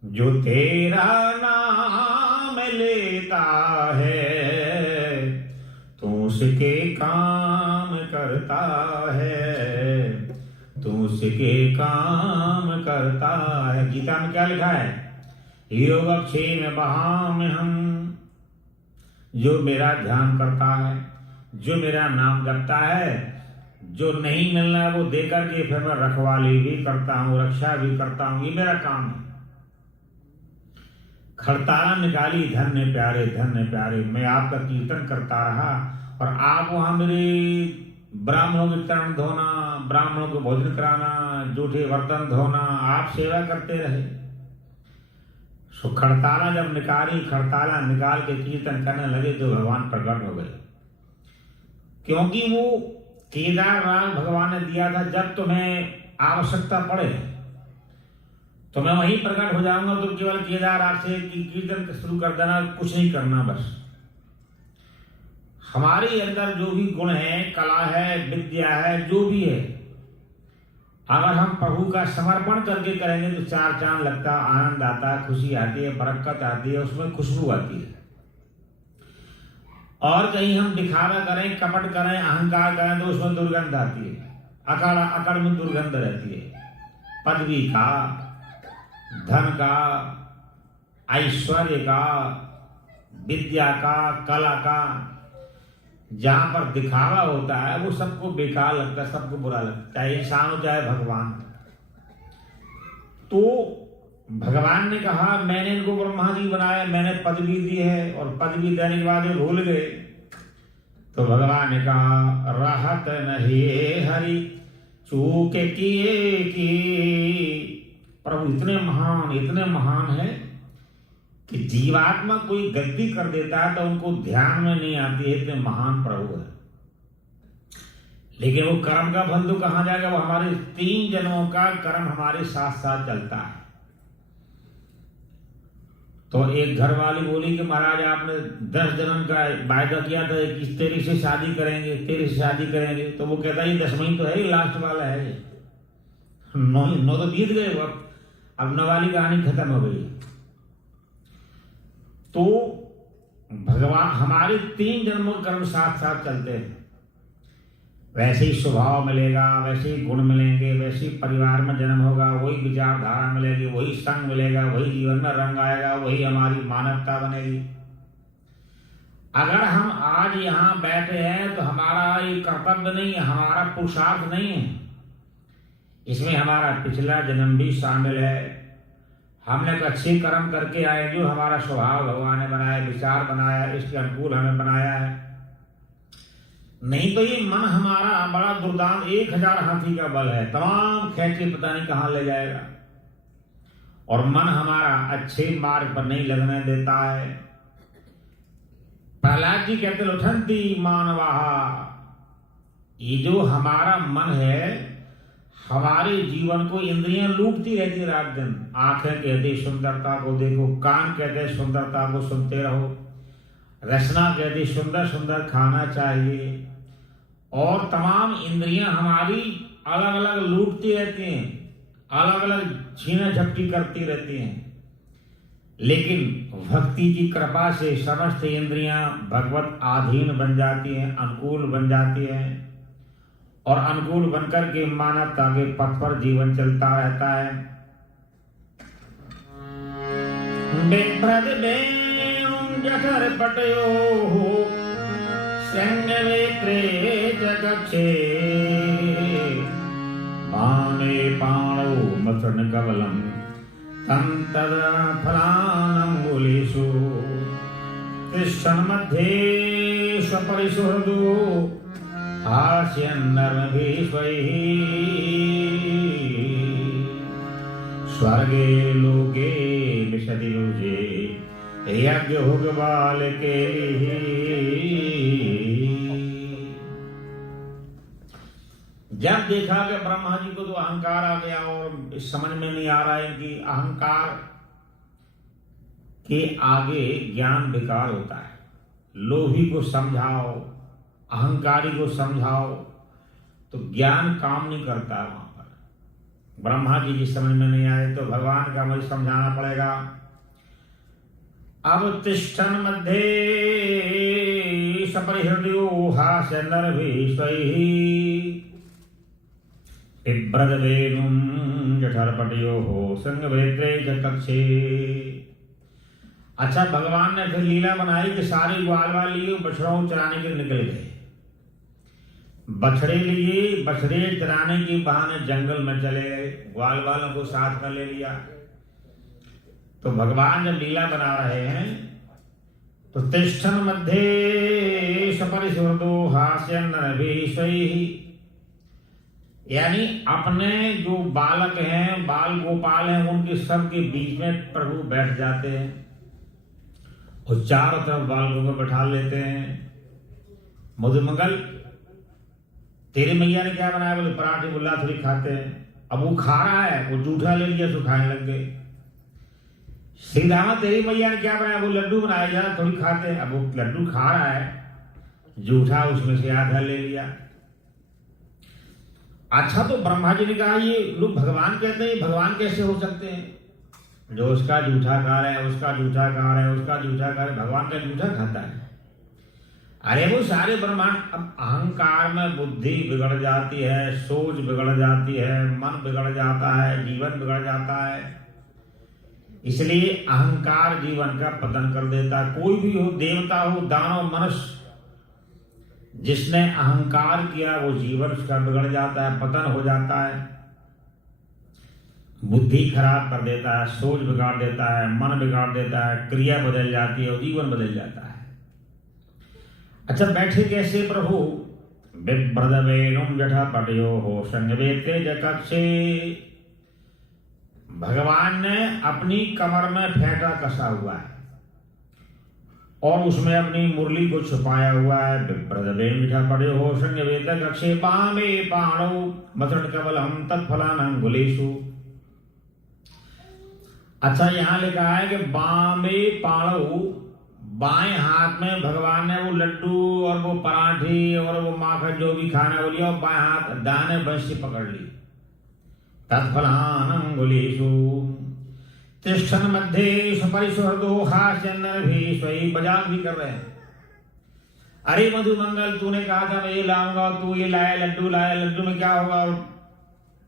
जो तेरा नाम लेता है तो उसके काम करता है, तो उसके काम करता है। गीता में क्या लिखा है, योगक्षेम वहाम हम, जो मेरा ध्यान करता है, जो मेरा नाम जपता है, जो नहीं मिलना है वो देकर के फिर मैं रखवाली भी करता हूँ, रक्षा भी करता हूँ, ये मेरा काम है। खड़ताला निकाली, धन्य प्यारे, मैं आपका कीर्तन करता रहा और आप वहां मेरे ब्राह्मणों के चरण धोना, ब्राह्मणों को भोजन कराना, जूठे बर्तन धोना, आप सेवा करते रहे। सो खड़ताला जब निकाली, खड़ताला निकाल के कीर्तन करने लगे तो भगवान प्रकट हो गए, क्योंकि वो केदार राग भगवान ने दिया था, जब तुम्हें आवश्यकता पड़े तो मैं वहीं प्रकट हो जाऊंगा, तो केवल केदार राग से कीर्तन शुरू कर देना, कुछ नहीं करना। बस हमारे अंदर जो भी गुण है, कला है, विद्या है, जो भी है, अगर हम प्रभु का समर्पण करके करेंगे तो चार चांद लगता, आनंद आता, खुशी आती है, बरकत आती है, उसमें खुशबू आती है। और कहीं हम दिखावा करें, कपट करें, अहंकार करें तो उसमें दुर्गंध आती है, अकड़ में दुर्गंध रहती है। पदवी का, धन का, ऐश्वर्य का, विद्या का, कला का, जहां पर दिखावा होता है वो सबको बेकार लगता है, सबको बुरा लगता है, चाहे इंसान हो चाहे भगवान। तो भगवान ने कहा मैंने इनको ब्रह्मा जी बनाया, मैंने पदवी दी है, और पदवी देने के बाद ये भूल गए। तो भगवान ने कहा राहत नहीं हरि चूक किए की। प्रभु इतने महान है कि जीवात्मा कोई गलती कर देता है तो उनको ध्यान में नहीं आती है, इतने महान प्रभु है। लेकिन वो कर्म का फल तो कहां जाएगा, वो हमारे 3 जन्मों का कर्म हमारे साथ साथ चलता है। तो एक घर वाली बोली कि महाराज आपने 10 जन्म का वायदा किया था कि तेरी से शादी करेंगे, तेरी से शादी करेंगे। तो वो कहता है ये 10वां तो है, ये लास्ट वाला है, ये 9 तो बीत गए, अब 9 वाली कहानी खत्म हो गई। तो भगवान हमारे 3 जन्मों के कर्म साथ साथ चलते हैं, वैसे ही स्वभाव मिलेगा, वैसे ही गुण मिलेंगे, वैसे ही परिवार में जन्म होगा, वही विचारधारा मिलेगी, वही संग मिलेगा, वही जीवन में रंग आएगा, वही हमारी मानवता बनेगी। अगर हम आज यहाँ बैठे हैं तो हमारा ये कर्तव्य नहीं है, हमारा पुरुषार्थ नहीं है, इसमें हमारा पिछला जन्म भी शामिल है। हमने अच्छे कर्म करके आए, जो हमारा स्वभाव भगवान ने बनाया, विचार बनाया, इसके अनुकूल हमें बनाया है। नहीं तो ये मन हमारा बड़ा दुर्दान 1000 हाथी का बल है, तमाम खेचे पता नहीं कहां ले जाएगा। और मन हमारा अच्छे मार्ग पर नहीं लगने देता है। प्रहलाद जी कहते लुठंती मानवा, ये जो हमारा मन है, हमारे जीवन को इंद्रियां लूटती रहती रात दिन। आंखें कहती सुंदरता को देखो, कान कहते सुंदरता को सुनते रहो, रसना कहती सुंदर सुंदर खाना चाहिए, और तमाम इंद्रियां हमारी अलग अलग लूटती रहती हैं, अलग अलग छीना झपटी करती रहती हैं। लेकिन भक्ति की कृपा से समस्त इंद्रियां भगवत आधीन बन जाती हैं, अनुकूल बन जाती हैं, और अनुकूल बनकर के मानवता के पथ पर जीवन चलता रहता है। बिभ्रद वेणुं जठरपटयोः संगवेत्रे च कक्षे, बाणे पाणौ मथनकवलं तं तदफलानङ्गुलीषु, तिष्ठन्मध्ये स्वपरिसुहृदो हास्यन्नर्मभिस्वैः, स्वर्गे लोके विशति रुजे यज्ञहुगबालके। जब देखा कि ब्रह्मा जी को तो अहंकार आ गया और इस समझ में नहीं आ रहा है कि अहंकार के आगे ज्ञान बेकार होता है। लोभी को समझाओ, अहंकारी को समझाओ तो ज्ञान काम नहीं करता है। वहां पर ब्रह्मा जी जिस समझ में नहीं आए तो भगवान का मुझे समझाना पड़ेगा। अब तिष्ठन् मध्ये सपरिहृदयो हास्यन्नर्भिस्वैः, बिभ्रद वेणुं जठरपटयोः संगवेत्रे च कक्षे। अच्छा, भगवान ने फिर लीला बनाई कि सारे ग्वाल वाली बछड़ों चराने के निकल गए। बछड़े लिए, बछड़े चराने के बहाने जंगल में चले गए, ग्वाल वालों को साथ में ले लिया। तो भगवान जब लीला बना रहे हैं तो तिष्ठन् मध्ये सपरिसुहृदो हास्यन्नर्भिस्वैः, यानी अपने जो बालक हैं, बाल गोपाल हैं, उनके सब के बीच में प्रभु बैठ जाते हैं और चारों तरफ बालकों को बैठा लेते हैं। मधुमंगल, तेरे मैया ने क्या बनाया? बोले पराठे बुल्ला थोड़ी खाते हैं। अब वो खा रहा है, वो जूठा ले लिया तो खाने लग गए। श्री रामा, तेरी मैया ने क्या बनाया? वो लड्डू बनाया, जरा थोड़ी खाते हैं। अब वो लड्डू खा रहा है, जूठा उसमें से आधा ले लिया। अच्छा, तो ब्रह्मा जी ने कहा ये लोग भगवान कहते हैं, भगवान कैसे हो सकते हैं? जो उसका जूठा खा रहा है, उसका जूठा खा रहा है, उसका जूठा खा रहा है, भगवान का जूठा खाता है? अरे वो सारे ब्रह्मांड। अब अहंकार में बुद्धि बिगड़ जाती है, सोच बिगड़ जाती है, मन बिगड़ जाता है, जीवन बिगड़ जाता है। इसलिए अहंकार जीवन का पतन कर देता है। कोई भी हो, देवता हो, दानव, मनुष्य, जिसने अहंकार किया वो जीवन उसका बिगड़ जाता है, पतन हो जाता है, बुद्धि खराब कर देता है, सोच बिगाड़ देता है, मन बिगाड़ देता है, क्रिया बदल जाती है और जीवन बदल जाता है। अच्छा, बैठे कैसे प्रभु? बिभ्रद वेणुं जठरपटयोः संगवेत्रे च कक्षे। भगवान ने अपनी कमर में फेंटा कसा हुआ है और उसमें अपनी मुरली को छुपाया हुआ है। बिभ्रद वेणुं जठरपटयोः संगवेत्रे कक्षे, बामे पाणौ मथनकवलं तत्फलानङ्गुलीषु। अच्छा, यहां लिखा है कि बामे पाणौ, बाएं हाथ में भगवान ने वो लड्डू और वो पराठे और वो माखन जो भी खाना वो लिया, और बाएं हाथ दाने बंशी पकड़ ली। तत्फलानङ्गुलीषु तिष्ठन् मध्ये सपरिसुहृदो हास्यन्नर्भिस्वैः। मजाक भी कर रहे हैं। अरे मधुमंगल, तूने कहा था मैं ये लाऊंगा, तू ये लाया, लड्डू लाया, लड्डू में क्या होगा? और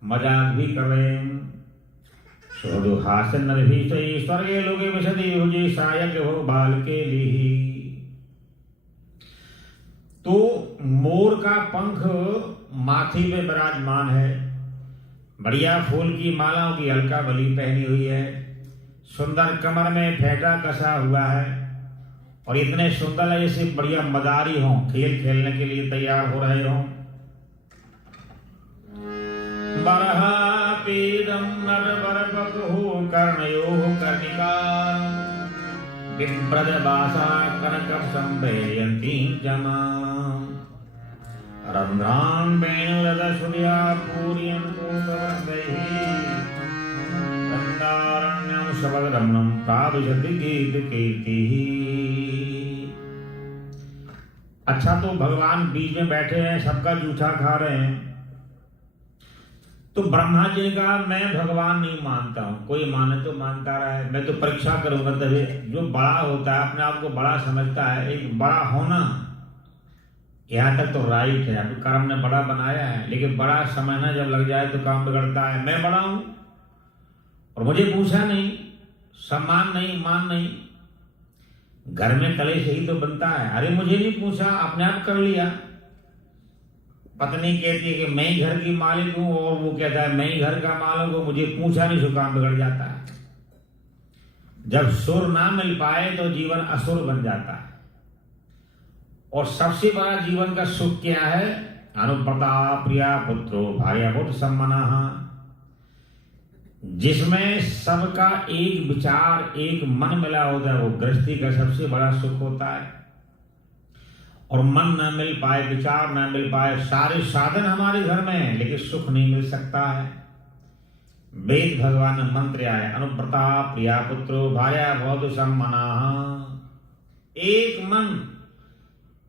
मजाक भी कर रहे हैं। सुहृदो हास्यन्नर्भिस्वैः, स्वर्गे लोके विशति रुजे सायज्ञ हो बालके लीहि। तो मोर का पंख माथे पे विराजमान है, बढ़िया फूल की मालाओं की अलका बली पहनी हुई है, सुंदर कमर में फेंटा कसा हुआ है, और इतने सुंदर है जैसे बढ़िया मदारी हों, खेल खेलने के लिए तैयार हो रहे हों। बरहा पेदम नरवर बपुः कर्णयोः कर्णिकार विप्रदवासा कनकं संवेयन्तीं जमां रन्ध्रान् वेणुरदसूर्या पूरयन्तो प्रवदैः वन्दारण्यं शबदरमणं प्राविशति गीतकीर्तिः। अच्छा, तो भगवान बीच में बैठे हैं, सबका जूठा खा रहे हैं। तो ब्रह्मा जी ने कहा मैं भगवान नहीं मानता हूं, कोई माने तो मानता रहा है, मैं तो परीक्षा करूंगा। तभी जो बड़ा होता है अपने आप को बड़ा समझता है, एक बड़ा होना यहां तक तो राइट है, अभी कर्म ने बड़ा बनाया है, लेकिन बड़ा समझना जब लग जाए तो काम बिगड़ता है। मैं बड़ा हूं और मुझे पूछा नहीं, सम्मान नहीं, मान नहीं। घर में कलेश ही तो बनता है, अरे मुझे नहीं पूछा, अपने आप कर लिया। पत्नी कहती है कि मैं ही घर की मालिक हूं और वो कहता है मैं ही घर का मालिक हूं, मुझे पूछा नहीं, सो काम बिगड़ जाता है। जब सुर ना मिल पाए तो जीवन असुर बन जाता है। और सबसे बड़ा जीवन का सुख क्या है? अनुव्रता प्रिया पुत्रो भार्याभूत सम्मनः, जिसमें सबका एक विचार एक मन मिला होता है, वो गृहस्थी का सबसे बड़ा सुख होता है। और मन न मिल पाए, विचार न मिल पाए, सारे साधन हमारे घर में हैं लेकिन सुख नहीं मिल सकता है। वेद भगवान मंत्र आया, अनुव्रता प्रिया पुत्रो भार्याभूत सम्मनः। एक मन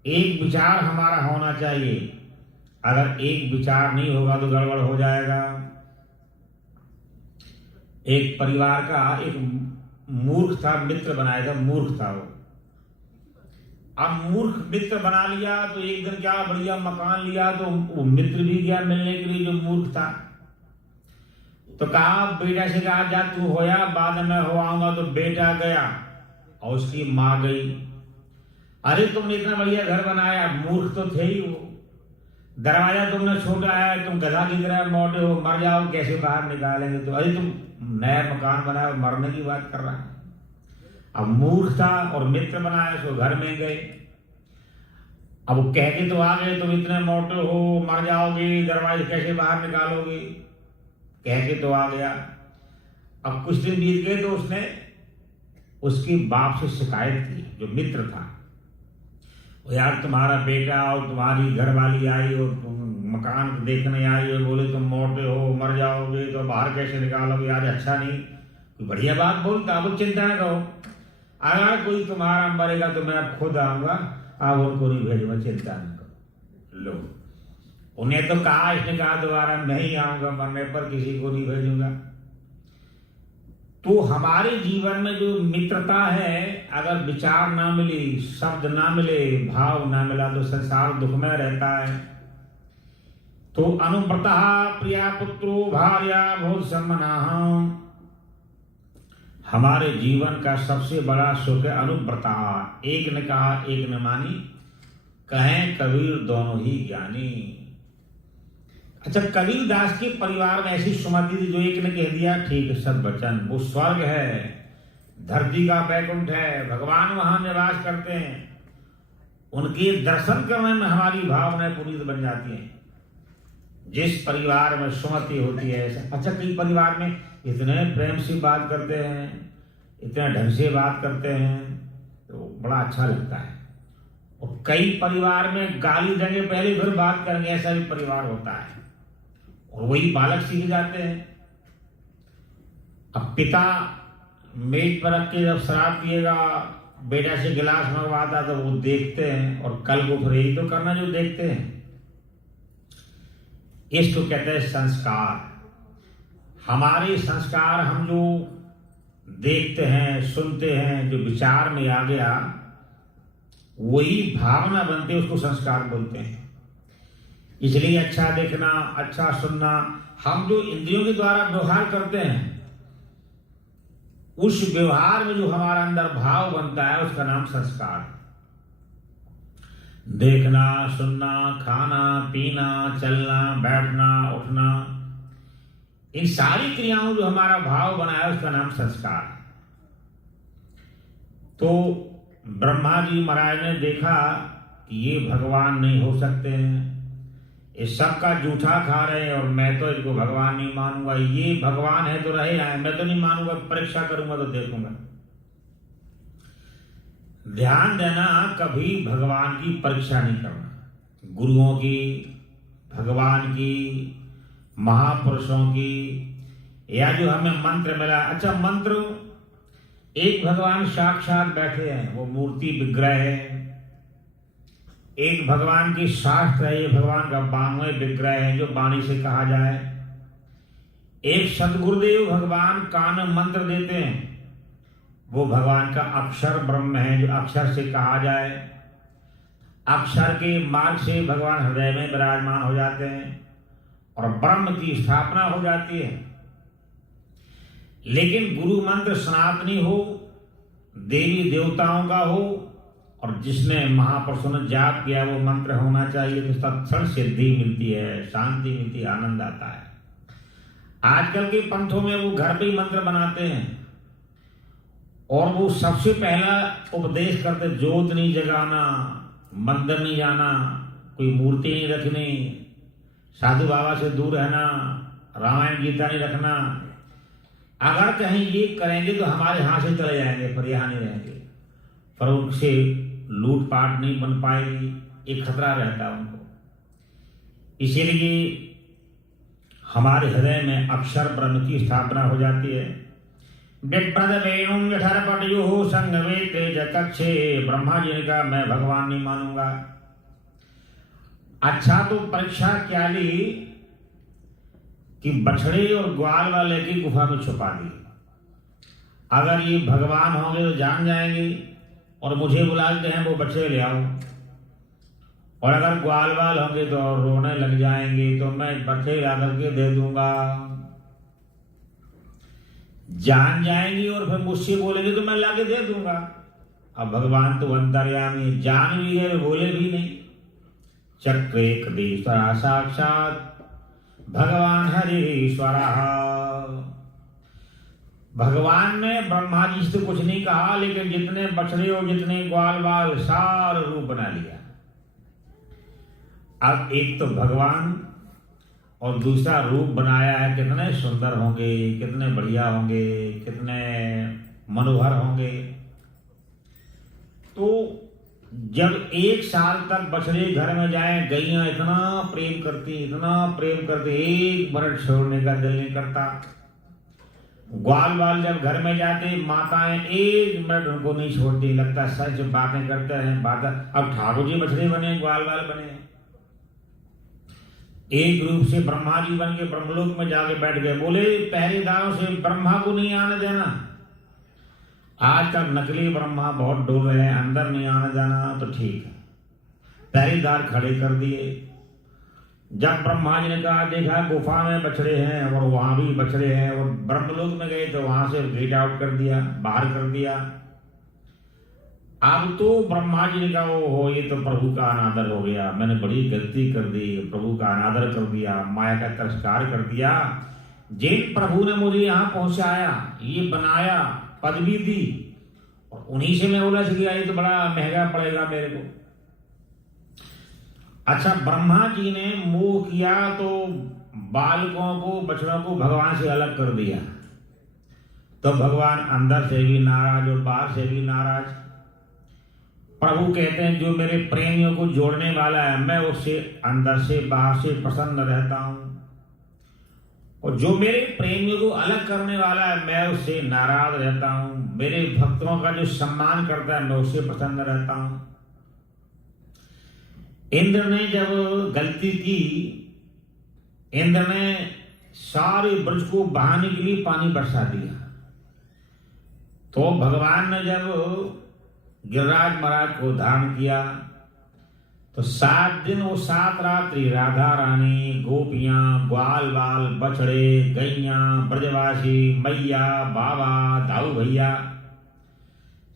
एक विचार हमारा होना चाहिए। अगर एक विचार नहीं होगा तो गड़बड़ हो जाएगा। एक परिवार का एक मूर्ख था, मित्र बनाया था, मूर्ख था वो। अब मूर्ख मित्र बना लिया तो एक दिन क्या बढ़िया मकान लिया, तो वो मित्र भी गया मिलने के लिए जो मूर्ख था। तो कहा बेटा से, कहा जा तू होया, बाद में हो आऊंगा। तो बेटा गया और उसकी माँ गई। अरे तुमने इतना बढ़िया घर बनाया, मूर्ख तो थे ही वो। दरवाजा तुमने छोटा है, तुम गधा की तरह मोटे हो, मर जाओ कैसे बाहर निकालेंगे। तो अरे तुम नया मकान बनाया, मरने की बात कर रहा है। अब मूर्ख था और मित्र बनाया, सो घर में गए। अब वो कह के तो आ गए तुम इतने मोटे हो, मर जाओगे, दरवाजे कैसे बाहर निकालोगे, कह के तो आ गया। अब कुछ दिन बीत गए तो उसने उसके बाप से शिकायत की, जो मित्र था। यार तुम्हारा बेटा और तुम्हारी घरवाली आई और तुम मकान देखने आई और बोले तुम मोटे हो, मर जाओगे, तो बाहर कैसे निकालोगे, यार अच्छा नहीं। कोई बढ़िया बात बोलता, वो चिंता न करो, अगर कोई तुम्हारा मरेगा तो मैं अब खुद आऊंगा, आप उनको नहीं भेजूंगा, चिंता न करो। लो, उन्हें तो कहा, इसने कहा दोबारा मैं ही आऊंगा, मरने पर किसी को नहीं भेजूंगा। तो हमारे जीवन में जो मित्रता है, अगर विचार ना मिली, शब्द ना मिले, भाव ना मिला, तो संसार दुखमय रहता है। तो अनुव्रता प्रिया पुत्रो भार्याभूत सम्मनः, हमारे जीवन का सबसे बड़ा सुख है अनुव्रता। एक ने कहा एक ने मानी, कहें कबीर दोनों ही ज्ञानी। अच्छा, कबीर दास के परिवार में ऐसी सुमति थी जो एक ने कह दिया ठीक है सब वचन, वो स्वर्ग है, धरती का बैकुंठ है, भगवान वहां निवास करते हैं। उनके दर्शन करने में हमारी भावनाएं पुनीत बन जाती हैं। जिस परिवार में सुमति होती है ऐसा। अच्छा, कई परिवार में इतने प्रेम से बात करते हैं, इतने ढंग से बात करते हैं, तो बड़ा अच्छा लगता है। और कई परिवार में गाली देंगे पहले फिर बात करेंगे, ऐसा भी परिवार होता है। और वही बालक सीख जाते हैं। अब पिता मेज पर रख के जब शराब पिएगा, बेटा से गिलास मंगवाता तो वो देखते हैं, और कल को फिर यही तो करना जो देखते हैं। इसको कहते हैं संस्कार। हमारे संस्कार, हम जो देखते हैं सुनते हैं, जो विचार में आ गया वही भावना बनते, उसको संस्कार बोलते हैं। इसलिए अच्छा देखना, अच्छा सुनना, हम जो इंद्रियों के द्वारा व्यवहार करते हैं, उस व्यवहार में जो हमारा अंदर भाव बनता है उसका नाम संस्कार। देखना, सुनना, खाना, पीना, चलना, बैठना, उठना, इन सारी क्रियाओं जो हमारा भाव बना है उसका नाम संस्कार। तो ब्रह्मा जी महाराज ने देखा कि ये भगवान नहीं हो सकते हैं, ये सबका जूठा खा रहे हैं और मैं तो इनको भगवान नहीं मानूंगा। ये भगवान है तो रहे आए, मैं तो नहीं मानूंगा, परीक्षा करूंगा तो देखूंगा। ध्यान देना, कभी भगवान की परीक्षा नहीं करना। गुरुओं की, भगवान की, महापुरुषों की, या जो हमें मंत्र मिला। अच्छा, मंत्र, एक भगवान साक्षात बैठे हैं, वो मूर्ति विग्रह है। एक भगवान की शास्त्र है, ये भगवान का बाणवे विग्रह है जो वाणी से कहा जाए। एक सदगुरुदेव भगवान कान मंत्र देते हैं, वो भगवान का अक्षर ब्रह्म है जो अक्षर से कहा जाए। अक्षर के मार्ग से भगवान हृदय में विराजमान हो जाते हैं और ब्रह्म की स्थापना हो जाती है। लेकिन गुरु मंत्र सनातनी हो, देवी देवताओं का हो, और जिसने महापुरुषों ने जाप किया वो मंत्र होना चाहिए, तो तत्क्षण सिद्धि मिलती है, शांति मिलती है, आनंद आता है। आजकल के पंथों में वो घर पे ही मंत्र बनाते हैं और वो सबसे पहला उपदेश करते, जोत नहीं जगाना, मंदिर नहीं जाना, कोई मूर्ति नहीं रखनी, साधु बाबा से दूर रहना, रामायण गीता नहीं रखना। अगर कहीं ये करेंगे तो हमारे यहाँ से चले जाएंगे, पर यहाँ नहीं रहेंगे, पर उनसे लूटपाट नहीं बन पाएगी, एक खतरा रहता है उनको। इसीलिए हमारे हृदय में अक्षर ब्रह्म की स्थापना हो जाती है। विप्रद वेणुं यथर्पटयुः संगवेते जकक्षे। ब्रह्मा जी ने कहा मैं भगवान नहीं मानूंगा। अच्छा, तो परीक्षा क्या ली कि बछड़े और ग्वाल वाले की गुफा में छुपा दी। अगर ये भगवान होंगे तो जान जाएंगे और मुझे बुलाते हैं वो बछड़े ले आओ, और अगर ग्वाल वाल होंगे तो रोने लग जाएंगे, तो मैं बछड़े ला करके दे दूंगा। जान जाएंगी और फिर मुझसे बोलेंगे तो मैं लाके दे दूंगा। अब भगवान तो अंतर्यामी, जान भी गए, बोले भी नहीं। चक्रे कदीश्वरा साक्षात भगवान हरीश्वरा। भगवान ने ब्रह्मा जी से कुछ नहीं कहा, लेकिन जितने बछड़े और जितने ग्वाल बाल सारा रूप बना लिया। अब एक तो भगवान और दूसरा रूप बनाया है, कितने सुंदर होंगे, कितने बढ़िया होंगे, कितने मनोहर होंगे। तो जब 1 साल तक बछड़े घर में जाएं, गैया इतना प्रेम करती, इतना प्रेम करती, 1 मिनट छोड़ने का दिल नहीं करता। ग्वाल बाल जब घर में जाते, माताएं 1 मिनट उनको नहीं छोड़ती, लगता सच बातें करते हैं बात। अब ठाकुर जी बछड़े बने, ग्वाल बाल बने, एक रूप से ब्रह्मा जी बन के ब्रह्मलोक में जाके बैठ गए। बोले पहरेदारों से ब्रह्मा को नहीं आने देना। आज तक नकली ब्रह्मा बहुत डोल रहे हैं, अंदर नहीं आने जाना, तो ठीक है, पहरेदार खड़े कर दिए। जब ब्रह्मा जी ने कहा, देखा गुफा में बछड़े हैं और वहां भी बछड़े हैं, और ब्रह्मलोक में गए तो वहां से गेट आउट कर दिया, बाहर कर दिया। अब तो ब्रह्मा जी ने कहा, ओहो ये तो प्रभु का अनादर हो गया, मैंने बड़ी गलती कर दी, प्रभु का अनादर कर दिया, माया का तिरस्कार कर दिया। जिन प्रभु ने मुझे यहाँ पहुंचाया, ये बनाया, पदवी दी, और उन्हीं से मैं उलझ गया, ये तो बड़ा महंगा पड़ेगा मेरे को। अच्छा, ब्रह्मा जी ने मोह किया तो बालकों को, बछड़ों को भगवान से अलग कर दिया, तो भगवान अंदर से भी नाराज और बाहर से भी नाराज। प्रभु कहते हैं जो मेरे प्रेमियों को जोड़ने वाला है, मैं उससे अंदर से बाहर से प्रसन्न रहता हूं, और जो मेरे प्रेमियों को अलग करने वाला है, मैं उससे नाराज रहता हूं। मेरे भक्तों का जो सम्मान करता है, मैं उससे प्रसन्न रहता हूं। इंद्र ने जब गलती की, इंद्र ने सारे ब्रज को बहाने के लिए पानी बरसा दिया। तो भगवान ने जब गिरिराज महाराज को धारण किया, तो 7 दिन और 7 रात्रि राधा रानी, गोपियां, ग्वाल बाल, बछड़े, गैया, ब्रजवासी, मैया, बाबा, दाऊ भैया,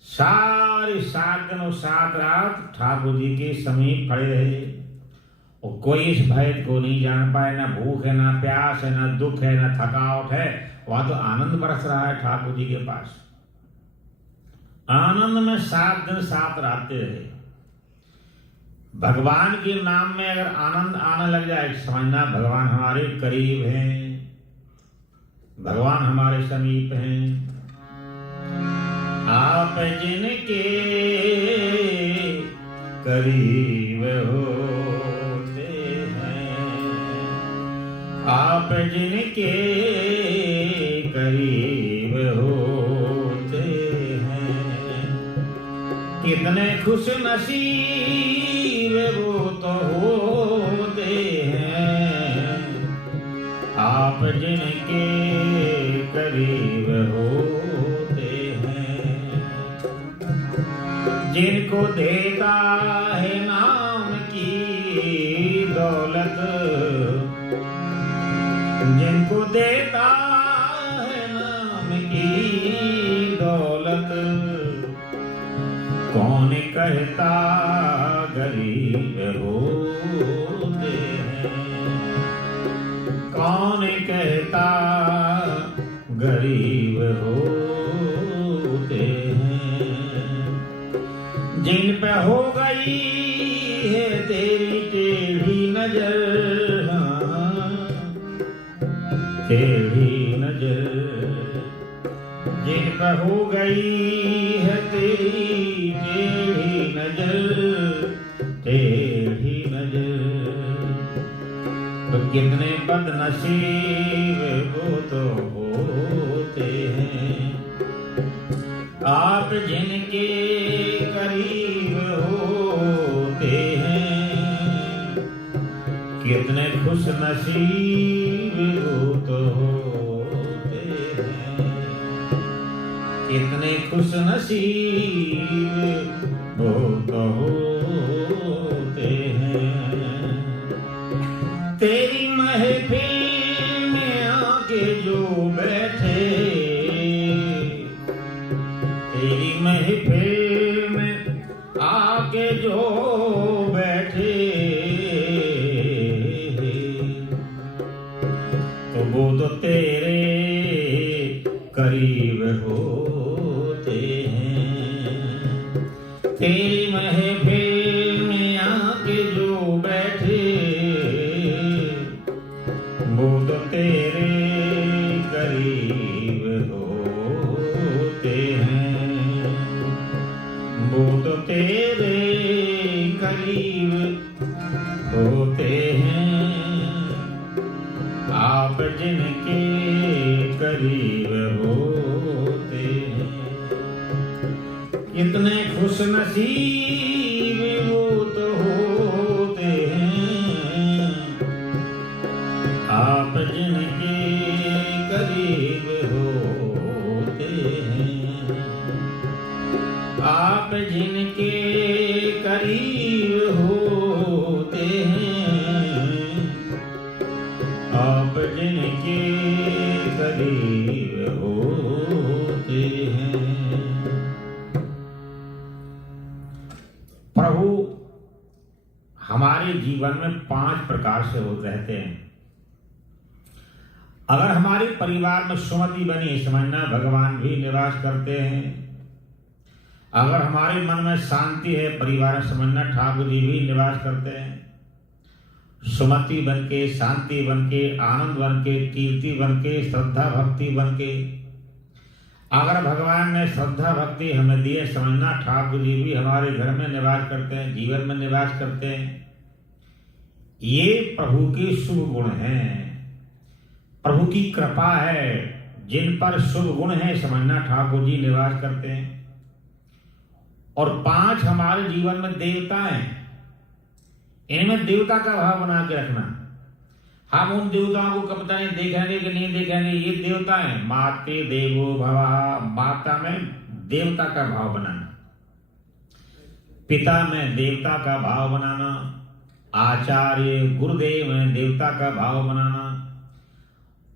सारे 7 दिन और 7 रात ठाकुर जी के समीप खड़े रहे, और कोई इस भय को नहीं जान पाए, ना भूख है, ना प्यास है, ना दुख है, ना थकावट है। वहां तो आनंद बरस रहा है ठाकुर जी के पास। आनंद में 7 दिन 7 रातें रहे। भगवान के नाम में अगर आनंद आने लग जाए, समझना भगवान हमारे करीब हैं, भगवान हमारे समीप हैं। आप जिनके करीब होते हैं, आप जिनके करीब होते हैं, कितने खुश नसीब वो तो होते हैं, आप जिनके करीब होते हैं। जिनको देता है नाम की दौलत, जिनको देता है नाम की दौलत, कौन कहता गरीब होते हैं, कौन कहता गरीब होते हैं। जिन पे हो गई है तेरी टेढ़ी नजर, टेढ़ी नजर, जिन पे हो गई है तेरी टेढ़ी नजर, टेढ़ी नजर, तो कितने बदनसीब वो तो होते हैं। आप जिनके करीब होते हैं, कितने खुश नसीब वो तो होते हैं, कितने खुश नसीब वो तो होते हैं। तेरी महफिल में आके जो बैठे, तेरी महफिल में आके जो बैठे, तो वो तो तेरे करीब होते हैं। तेरी महफिल में आके जो बैठे, वो तो तेरे करीब होते हैं, वो तो तेरे करीब होते हैं। आप जिनके करीब होते हैं, कितने खुश नसीब वो तो होते हैं। आप जिनके करीब होते हैं, आप जिनके करीब होते हैं, आप जिनके करीब होते हैं। प्रभु हमारे जीवन में 5 प्रकार से होते रहते हैं। अगर हमारे परिवार में सुमति बनी, समझना भगवान भी निवास करते हैं। अगर हमारे मन में शांति है, परिवार में समझना ठाकुर जी भी निवास करते हैं। सुमति बन के, शांति बन के, आनंद बन के, कीर्ति बन के, श्रद्धा भक्ति बन के, अगर भगवान ने श्रद्धा भक्ति हमें दिए, समझना ठाकुर जी भी हमारे घर में निवास करते हैं, जीवन में निवास करते हैं। ये प्रभु के शुभ गुण हैं, प्रभु की कृपा है। जिन पर शुभ गुण है, समझना ठाकुर जी निवास करते हैं। और 5 हमारे जीवन में देवता हैं, इनमें देवता का भाव बना के रखना। हम उन देवताओं को कब तक देखेंगे कि नहीं देखेंगे, ये देवता है। माते देवो भवः, माता में देवता का भाव बनाना, पिता में देवता का भाव बनाना, आचार्य गुरुदेव में देवता का भाव बनाना।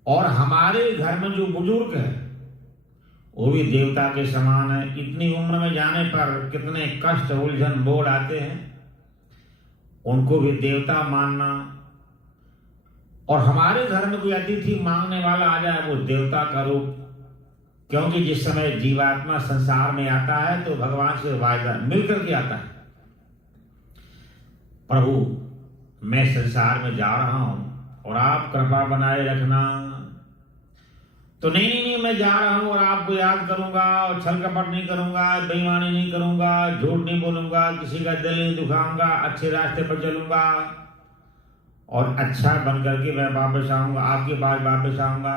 और हमारे घर में जो बुजुर्ग है वो भी देवता के समान है। इतनी उम्र में जाने पर कितने कष्ट उलझन बोल आते हैं, उनको भी देवता मानना। और हमारे घर में कोई अतिथि मांगने वाला आ जाए, वो देवता का रूप। क्योंकि जिस समय जीवात्मा संसार में आता है तो भगवान से वायदा मिलकर के आता है। प्रभु मैं संसार में जा रहा हूं और आप कृपा बनाए रखना। तो नहीं नहीं नहीं, मैं जा रहा हूं और आपको याद करूंगा और छल कपट नहीं करूंगा, बेईमानी नहीं करूंगा, झूठ नहीं बोलूंगा, किसी का दिल नहीं दुखाऊंगा, अच्छे रास्ते पर चलूंगा और अच्छा बन करके मैं वापस आऊंगा, आपके पास वापस आऊंगा।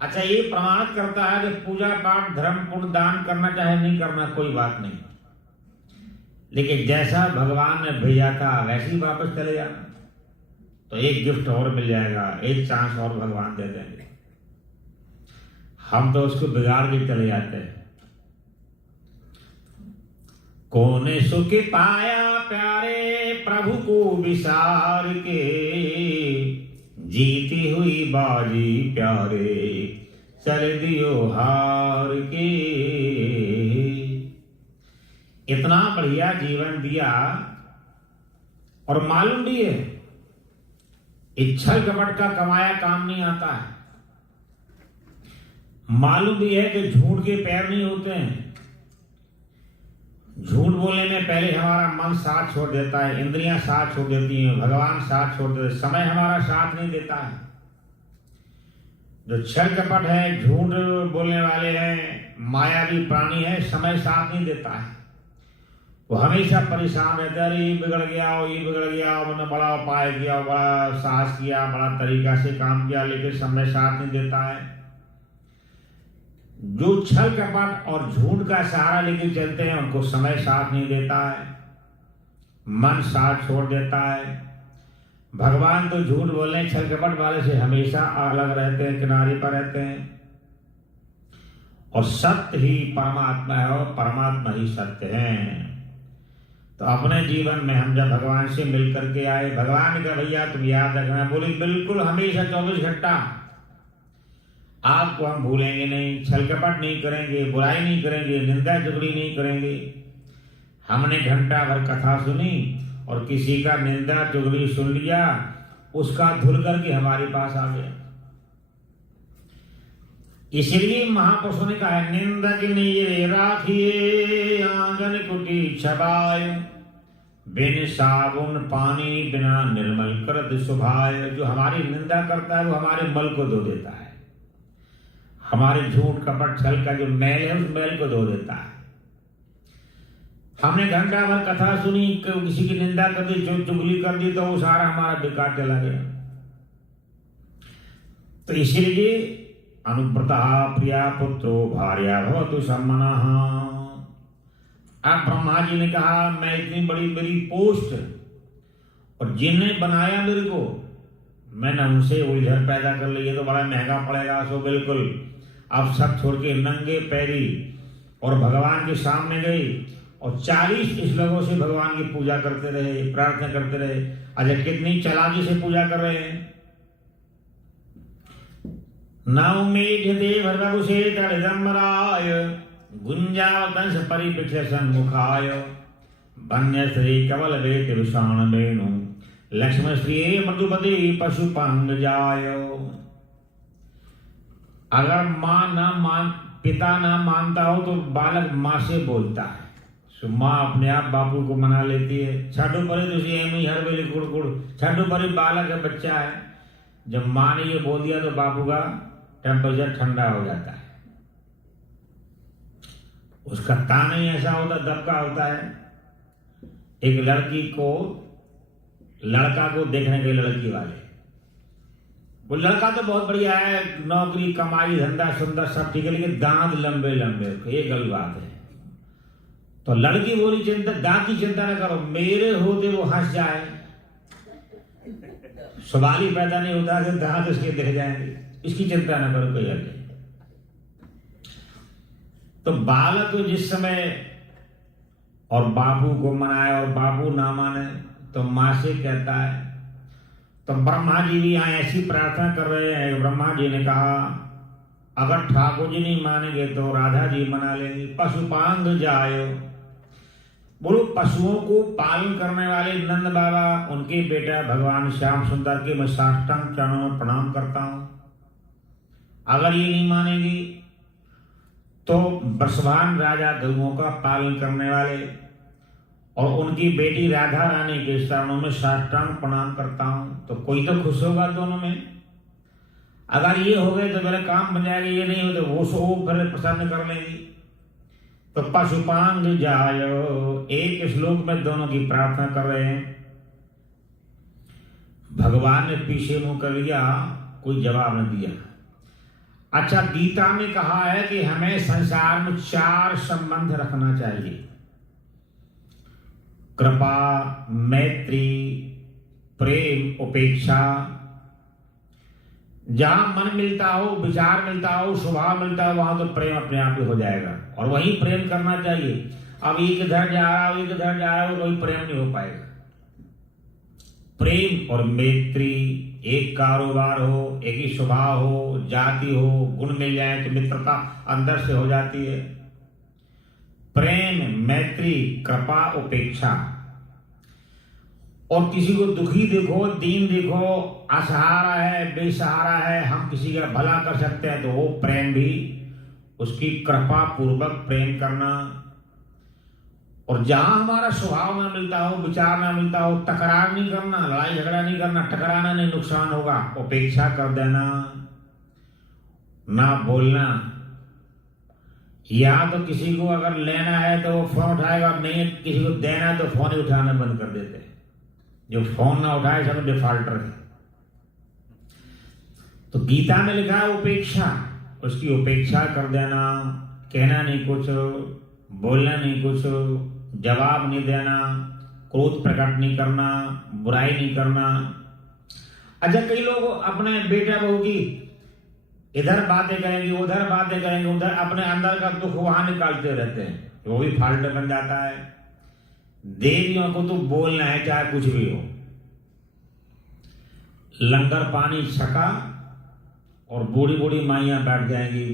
अच्छा, ये प्रमाणित करता है कि पूजा पाठ धर्म पुण्य दान करना चाहे नहीं करना कोई बात नहीं, लेकिन जैसा भगवान ने भेजा था वैसे ही वापस चले जाना। तो एक गिफ्ट और मिल जाएगा, एक चांस और भगवान दे देंगे। हम तो उसको बिगाड़ के चले जाते हैं। कोने सुख पाया प्यारे प्रभु को विसार के, जीती हुई बाजी प्यारे चल दियो हार के। इतना बढ़िया जीवन दिया और मालूम भी है छल कपट का कमाया काम नहीं आता है। मालूम भी है कि झूठ के पैर नहीं होते हैं। झूठ बोलने में पहले हमारा मन साथ छोड़ देता है, इंद्रियां साथ छोड़ देती हैं, भगवान साथ छोड़ देते, समय हमारा साथ नहीं देता है। जो छल कपट है, झूठ बोलने वाले हैं, मायावी प्राणी है, समय साथ नहीं देता है। वो हमेशा परेशान रहता है, अरे ये बिगड़ गया, ये बिगड़ गया, मैंने बड़ा उपाय किया, बड़ा साहस किया, बड़ा तरीका से काम किया, लेकिन समय साथ नहीं देता है। जो छल कपट और झूठ का सहारा लेके चलते हैं उनको समय साथ नहीं देता है, मन साथ छोड़ देता है। भगवान तो झूठ बोलने छल कपट वाले से हमेशा अलग रहते हैं, किनारे पर रहते हैं। और सत्य ही परमात्मा है और परमात्मा ही सत्य है। तो अपने जीवन में हम जब भगवान से मिल करके आए, भगवान ने कहा भैया तुम याद रखना, बोले बिल्कुल हमेशा 24 घंटा आपको हम भूलेंगे नहीं, छल कपट नहीं करेंगे, बुराई नहीं करेंगे, निंदा चुगली नहीं करेंगे। हमने घंटा भर कथा सुनी और किसी का निंदा चुगली सुन लिया, उसका धुल करके हमारे पास आ गया। इसलिए महापुरुषों ने कहा निंदक नीरे राखिए आंगन कुटी छबाय, बिन साबुन पानी बिना निर्मल करत सुभाय। जो हमारी निंदा करता है वो हमारे मल को धो देता है, हमारे झूठ कपट छल का जो मैल है उस मैल को धो देता है। हमने घंटा भर कथा सुनी, किसी की निंदा कर दी, चुगली कर दी, तो वो सारा हमारा बेकार चला गया। तो इसीलिए अनुव्रता प्रिया पुत्रो भार्या भवतु सम्मनः। अब ब्रह्मा जी ने कहा मैं इतनी बड़ी मेरी पोस्ट और जिनने बनाया मेरे को, मैंने उनसे उलझन पैदा कर ली, ये तो बड़ा महंगा पड़ेगा। सो बिल्कुल अब सब छोड़ के नंगे पैरी और भगवान के सामने गई और 40 श्लोकों से भगवान की पूजा करते रहे, प्रार्थना करते रहे। अच्छा कितनी चालाकी से पूजा कर रहे हैं। नौ मेघ देव रघुसे तड़िदम्बराय, गुंजावतंस परिपृक्ष सन्मुखाय, वन्य श्री कवल वेत विषाण वेणु, लक्ष्मण श्री मधुपति पशुपांग जाय। अगर माँ ना मान, पिता ना मानता हो तो बालक माँ से बोलता है, सो माँ अपने आप बापू को मना लेती है। छठो परे तुझे एम ही हर वेले गुड़ गुड़, छठो परे बालक है, बच्चा है। जब माँ ने ये बोल दिया तो बापू का टेम्परेचर ठंडा हो जाता है, उसका तान ही ऐसा होता, दबका होता है। एक लड़की को, लड़का को देखने के लड़की वाले, वो लड़का तो बहुत बढ़िया है, नौकरी कमाई धंधा सुंदर सब ठीक है, लेकिन दांत लंबे लंबे, ये गलत बात है। तो लड़की बोली चिंता, दांत की चिंता न करो, मेरे होते वो हंस जाए। सवाल ही पैदा नहीं होता कि दांत इसके दिख जाएंगे, इसकी चिंता न करो कोई आगे। तो बालक जिस समय और बाबू को मनाए और बाबू ना माने तो माँ से कहता है। तो ब्रह्मा जी भी यहाँ ऐसी प्रार्थना कर रहे हैं। ब्रह्मा जी ने कहा अगर ठाकुर जी नहीं मानेंगे तो राधा जी मना लेंगी। पशुपांग जायो, बोलो पशुओं को पालन करने वाले नंद बाबा, उनके बेटा भगवान श्याम सुंदर के मैं साष्टांग चरणों में प्रणाम करता हूं। अगर ये नहीं मानेंगी तो बसवान राजा गौओं का पालन करने वाले और उनकी बेटी राधा रानी के चरणों में साष्टांग प्रणाम करता हूं, तो कोई तो खुश होगा दोनों में। अगर ये हो गए तो मेरा काम बन जाएगा, ये नहीं हो तो वो सो फिर प्रसन्न कर लेंगी। तो पशुपांग जायो, एक श्लोक में दोनों की प्रार्थना कर रहे हैं। भगवान ने पीछे मुंह कर लिया, कोई जवाब न दिया। अच्छा, गीता में कहा है कि हमें संसार में 4 संबंध रखना चाहिए: कृपा, मैत्री, प्रेम, उपेक्षा। जहां मन मिलता हो, विचार मिलता हो, स्वभाव मिलता हो, वहां तो प्रेम अपने आप ही हो जाएगा और वही प्रेम करना चाहिए। अब एक इधर जा रहा हो, एक इधर जा रहा हो, कोई प्रेम नहीं हो पाएगा। प्रेम और मैत्री, एक कारोबार हो, एक ही स्वभाव हो, जाति हो, गुण मिल जाए तो मित्रता अंदर से हो जाती है। प्रेम, मैत्री, कृपा, उपेक्षा। और किसी को दुखी देखो, दीन देखो, असहारा है, बेसहारा है, हम किसी का भला कर सकते हैं तो वो प्रेम भी, उसकी कृपा पूर्वक प्रेम करना। और जहां हमारा स्वभाव ना मिलता हो, विचार ना मिलता हो, तकरार नहीं करना, लड़ाई झगड़ा नहीं करना, टकराना नहीं, नुकसान होगा, उपेक्षा कर देना, ना बोलना। या तो किसी को अगर लेना है तो वो फोन उठाएगा, नहीं किसी को देना है तो फोन ही उठाना बंद कर देते। जो फोन ना उठाए सब डिफॉल्टर है। तो गीता में लिखा है उपेक्षा, उसकी उपेक्षा कर देना, कहना नहीं कुछ, बोलना नहीं कुछ, जवाब नहीं देना, क्रोध प्रकट नहीं करना, बुराई नहीं करना। अच्छा, कई लोग अपने बेटा बहू की इधर बातें करेंगे, उधर बातें करेंगे, उधर अपने अंदर का दुख वहां निकालते रहते हैं, वो भी फाल्ट बन जाता है। देवियों को तो बोलना है चाहे कुछ भी हो। लंगर पानी छका और बूढ़ी बूढ़ी माइयां बैठ जाएंगी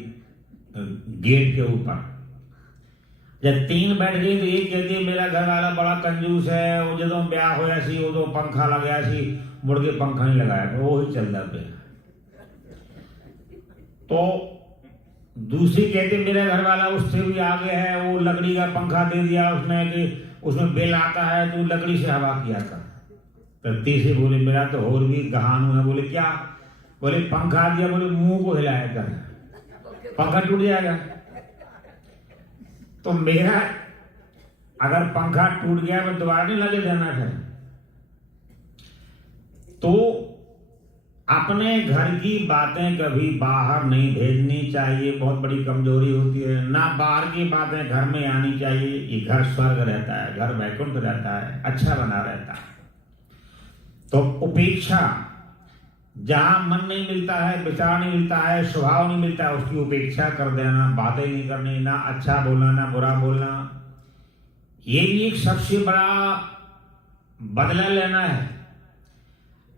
गेट के ऊपर। जब 3 बैठ गई तो एक कहती है मेरा घर वाला बड़ा कंजूस है, वो जो ब्याह होया सी वो तो पंखा लगाया सी, मुड़ के पंखा नहीं लगाया, वो ही चलता पे। तो दूसरी कहती मेरा घर वाला उससे भी आगे है, वो लकड़ी का पंखा दे दिया उसने कि उसमें बिल आता है तो लकड़ी से हवा किया कर। तो तीसरी बोले मेरा तो और भी गहानू है। बोले क्या? बोले पंखा दिया, बोले मुंह को हिलाया कर, पंखा टूट जाएगा। तो मेरा अगर पंखा टूट गया तो दोबारा नहीं लगे देना है। तो अपने घर की बातें कभी बाहर नहीं भेजनी चाहिए, बहुत बड़ी कमजोरी होती है। ना बाहर की बातें घर में आनी चाहिए। ये घर स्वर्ग रहता है, घर वैकुंठ रहता है, अच्छा बना रहता है। तो उपेक्षा, जहां मन नहीं मिलता है, विचार नहीं मिलता है, स्वभाव नहीं मिलता है, उसकी उपेक्षा कर देना, बातें नहीं करनी, ना अच्छा बोलना ना बुरा बोलना। ये भी एक सबसे बड़ा बदला लेना है।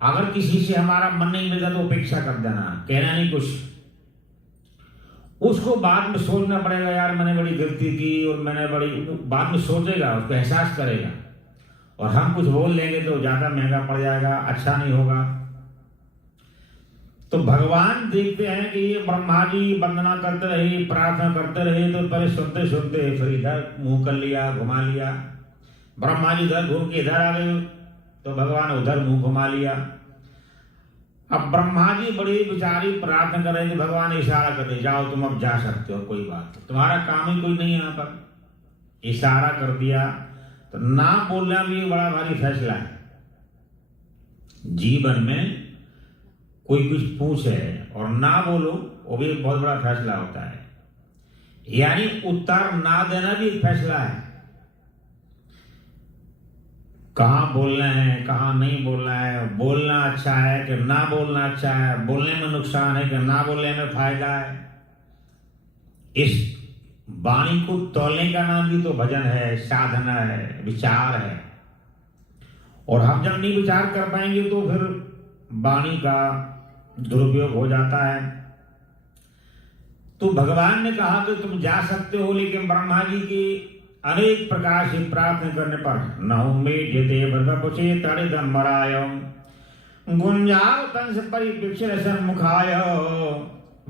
अगर किसी से हमारा मन नहीं मिलता तो उपेक्षा कर देना, कहना नहीं कुछ। उसको बाद में सोचना पड़ेगा, यार मैंने बड़ी गलती की और मैंने बड़ी, बाद में सोचेगा, उसको एहसास करेगा। और हम कुछ बोल लेंगे तो ज्यादा महंगा पड़ जाएगा, अच्छा नहीं होगा। तो भगवान देखते हैं कि ये ब्रह्मा जी वंदना करते रहे, प्रार्थना करते रहे, तो पहले सुनते सुनते फिर इधर मुंह कर लिया, घुमा लिया। ब्रह्मा जी इधर घूम के इधर आ गए तो भगवान उधर मुंह घुमा लिया। अब ब्रह्मा जी बड़ी बिचारी प्रार्थना कर रहे थे, भगवान इशारा कर दे, जाओ तुम अब जा सकते हो, कोई बात, तुम्हारा काम ही कोई नहीं है। यहाँ पर इशारा कर दिया। तो ना बोलना भी बड़ा भारी फैसला है। जीवन में कोई कुछ पूछे और ना बोलो, वो भी बहुत बड़ा फैसला होता है। यानी उत्तर ना देना भी एक फैसला है। कहाँ बोलना है, कहाँ नहीं बोलना है, बोलना अच्छा है कि ना बोलना अच्छा है, बोलने में नुकसान है कि ना बोलने में फायदा है। इस वाणी को तौलने का नाम भी तो भजन है, साधना है, विचार है। और हम जब नहीं विचार कर पाएंगे तो फिर वाणी का दुरुपयोग हो जाता है। तो भगवान ने कहा कि तुम जा सकते हो, लेकिन ब्रह्मा जी की अनेक प्रकार से प्रार्थना करने पर नहुमेध्यते व्रतपुषे तड़िदं मरायं गुंजाव तंस परिपिक्षर सन्मुखाय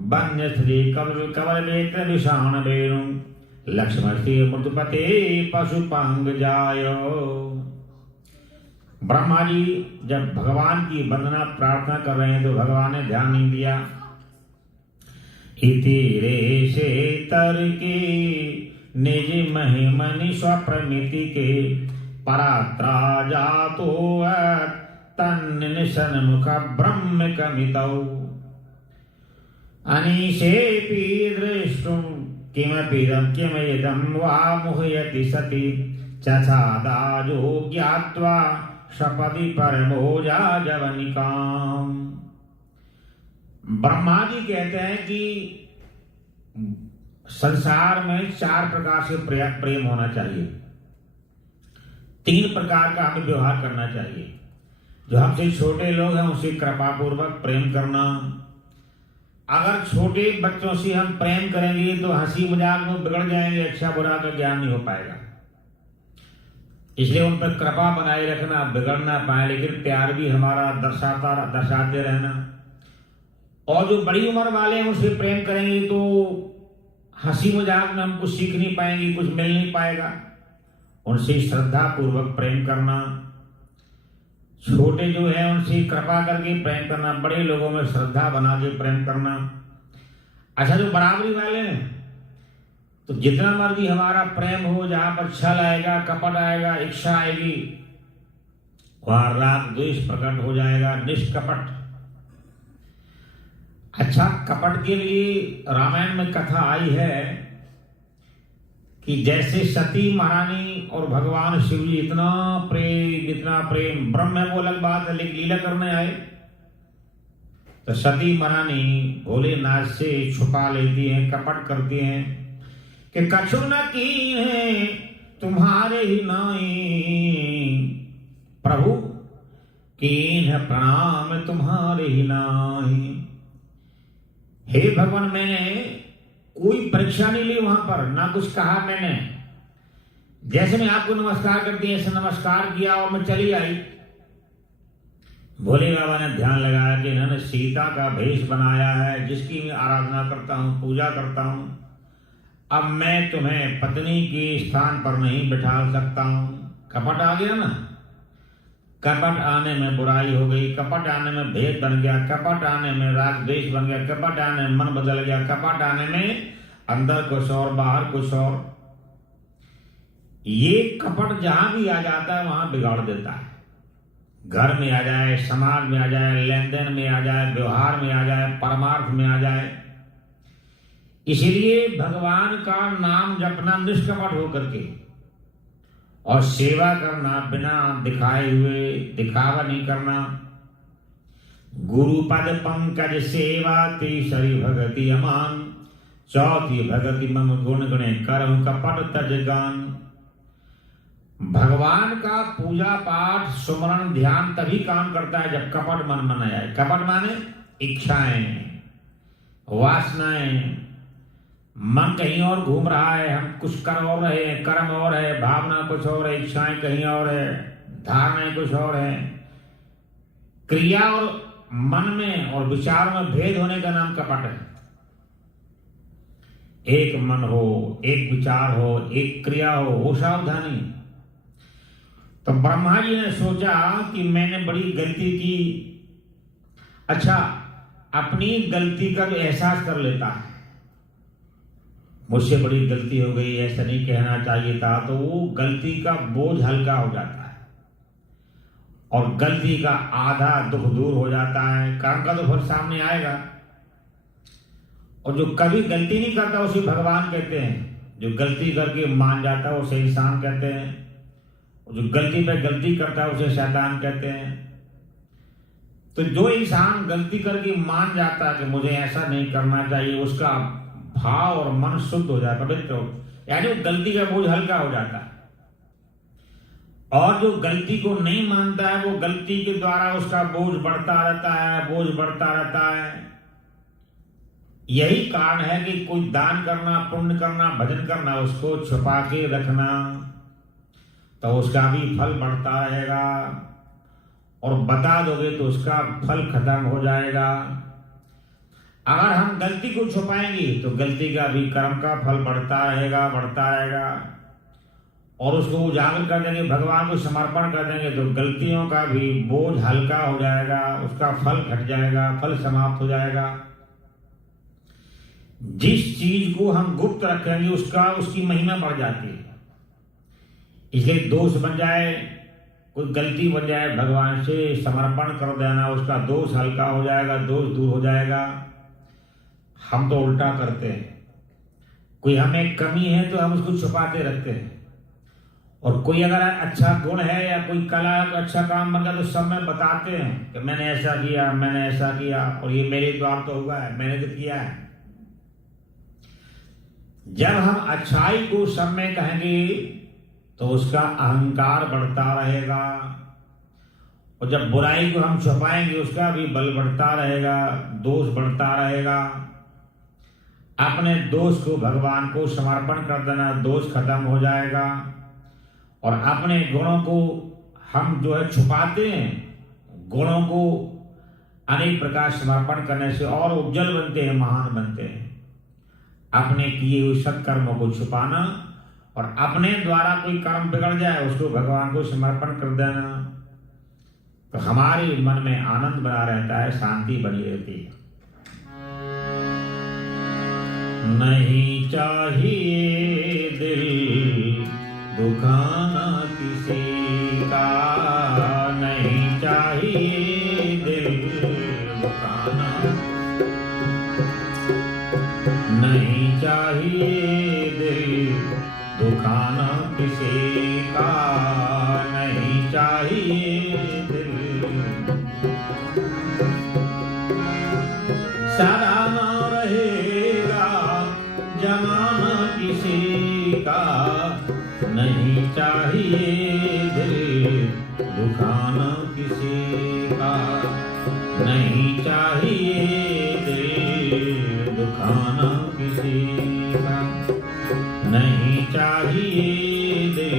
वन्य श्री कवल नेत्र विषाण वेणु लक्ष्मण से मृतपते पशुपांग जायो। ब्रह्मा जी जब भगवान की वंदना प्रार्थना कर रहे हैं तो भगवान ने ध्यान नहीं दिया। इति रे से तरके निज महिमनि स्वप्रमिति के परात्रा जातो तन्न सन्मुख ब्रह्म कमितौ अनिशेपि दृष्टुं किमपिदं वा मुह्यति सति चछादाजो ज्ञात्वा सपदि परमोजा जवनिकाम। ब्रह्मा जी कहते हैं कि संसार में 4 प्रकार से प्रेम होना चाहिए, 3 प्रकार का हमें व्यवहार करना चाहिए। जो हमसे छोटे लोग हैं उनसे कृपा पूर्वक प्रेम करना। अगर छोटे बच्चों से हम प्रेम करेंगे तो हंसी मजाक में बिगड़ जाएंगे, अच्छा बुरा का ज्ञान नहीं हो पाएगा। इसलिए उन पर कृपा बनाए रखना, बिगड़ ना पाए, लेकिन प्यार भी हमारा दर्शाते रहना। और जो बड़ी उम्र वाले हैं उनसे प्रेम करेंगे तो हंसी मजाक में हम कुछ सीख नहीं पाएंगे, कुछ मिल नहीं पाएगा। उनसे श्रद्धा पूर्वक प्रेम करना। छोटे जो है उनसे कृपा करके प्रेम करना, बड़े लोगों में श्रद्धा बना के प्रेम करना। अच्छा, जो बराबरी वाले हैं तो जितना मर्जी हमारा प्रेम हो, जहां पर छल आएगा, कपट आएगा, इच्छा आएगी, वहां राग द्वेष प्रकट हो जाएगा। निष्कपट। अच्छा, कपट के लिए रामायण में कथा आई है कि जैसे सती महारानी और भगवान शिव जी इतना प्रेम, ब्रह्म है वो अलग बात है, लेकिन लीला करने आए तो सती महारानी भोलेनाथ से छुपा लेती हैं, कपट करती हैं कि कछु न कीन्हे तुम्हारे ही नाई, प्रभु कीन्ह प्रणाम तुम्हारे ही नाई। हे भगवान, मैंने कोई परीक्षा नहीं ली वहां पर, ना कुछ कहा मैंने। जैसे मैं आपको नमस्कार करती ऐसे नमस्कार किया और मैं चली आई। भोले बाबा ने ध्यान लगाया कि इन्होंने सीता का भेष बनाया है, जिसकी मैं आराधना करता हूं, पूजा करता हूं। अब मैं तुम्हें पत्नी के स्थान पर नहीं बिठा सकता हूं। कपट आ गया ना, कपट आने में बुराई हो गई, कपट आने में भेद बन गया, कपट आने में राग द्वेष बन गया, कपट आने में मन बदल गया, कपट आने में अंदर कुछ और बाहर कुछ और। ये कपट जहां भी आ जाता है वहां बिगाड़ देता है। घर में आ जाए, समाज में आ जाए, लेन देन में आ जाए, व्यवहार में आ जाए, परमार्थ में आ जाए। इसलिए भगवान का नाम जपना निष्कपट होकर के और सेवा करना बिना दिखाए हुए, दिखावा नहीं करना। गुरुपद पंकज सेवा तीसरी भगति अमान, चौथी भगति मम गुण गणे करम कपट तज गान। भगवान का पूजा पाठ सुमरण ध्यान तभी काम करता है जब कपट मन में न आए। कपट माने इच्छाएं, वासनाएं, मन कहीं और घूम रहा है, हम कुछ कर और रहे हैं, कर्म और है, भावना कुछ और है, इच्छाएं कहीं और है, धारणाएं कुछ और है। क्रिया और मन में और विचार में भेद होने का नाम कपट है। एक मन हो, एक विचार हो, एक क्रिया हो सावधानी। तो ब्रह्मा जी ने सोचा कि मैंने बड़ी गलती की। अच्छा, अपनी गलती का भी एहसास कर लेता है, मुझसे बड़ी गलती हो गई, ऐसा नहीं कहना चाहिए था, तो वो गलती का बोझ हल्का हो जाता है और गलती का आधा दुख दूर हो जाता है। कर्म का तो फल सामने आएगा। और जो कभी गलती नहीं करता उसे भगवान कहते हैं, जो गलती करके मान जाता है उसे इंसान कहते हैं, और जो गलती पे गलती करता है उसे शैतान कहते हैं। तो जो इंसान गलती करके मान जाता है कि मुझे ऐसा नहीं करना चाहिए, उसका भाव और मन शुद्ध हो जाता है, पवित्र हो, यानी गलती का बोझ हल्का हो जाता है। और जो गलती को नहीं मानता है वो गलती के द्वारा उसका बोझ बढ़ता रहता है, बोझ बढ़ता रहता है। यही कारण है कि कोई दान करना, पुण्य करना, भजन करना, उसको छुपा के रखना, तो उसका भी फल बढ़ता रहेगा। और बता दोगे तो उसका फल खत्म हो जाएगा। अगर हम गलती को छुपाएंगे तो गलती का भी कर्म का फल बढ़ता रहेगा, और उसको उजागर कर देंगे, भगवान को समर्पण कर देंगे तो गलतियों का भी बोझ हल्का हो जाएगा, उसका फल घट जाएगा, फल समाप्त हो जाएगा। जिस चीज को हम गुप्त रखेंगे उसकी महिमा बढ़ जाती है। इसलिए दोष बन जाए, कोई गलती बन जाए, भगवान से समर्पण कर देना, उसका दोष हल्का हो जाएगा, दोष दूर हो जाएगा। हम तो उल्टा करते हैं, कोई हमें कमी है तो हम उसको छुपाते रखते हैं, और कोई अगर अच्छा गुण है या कोई कला अच्छा काम बन गया तो सब में बताते हैं कि मैंने ऐसा किया और ये मेरे द्वार तो हुआ है, मैंने तो किया है। जब हम अच्छाई को सब में कहेंगे तो उसका अहंकार बढ़ता रहेगा, और जब बुराई को हम छुपाएंगे उसका भी बल बढ़ता रहेगा, दोष बढ़ता रहेगा। अपने दोष को भगवान को समर्पण कर देना, दोष खत्म हो जाएगा। और अपने गुणों को हम जो है छुपाते हैं, गुणों को अनेक प्रकार समर्पण करने से और उज्जवल बनते हैं, महान बनते हैं। अपने किए हुए सत्कर्मों को छुपाना, और अपने द्वारा कोई कर्म बिगड़ जाए उसको भगवान को समर्पण कर देना, तो हमारे मन में आनंद बना रहता है, शांति बनी रहती है। नहीं चाहिए दिल दुखाना किसी का, नहीं चाहिए दिल दुखाना, नहीं चाहिए दिल दुखाना किसी का, नहीं चाहिए दिल सदा ना रहेगा जमाना किसी का, नहीं चाहिए दिल दुखाना किसी का, नहीं चाहिए दिल दुखाना किसी का, नहीं चाहिए दिल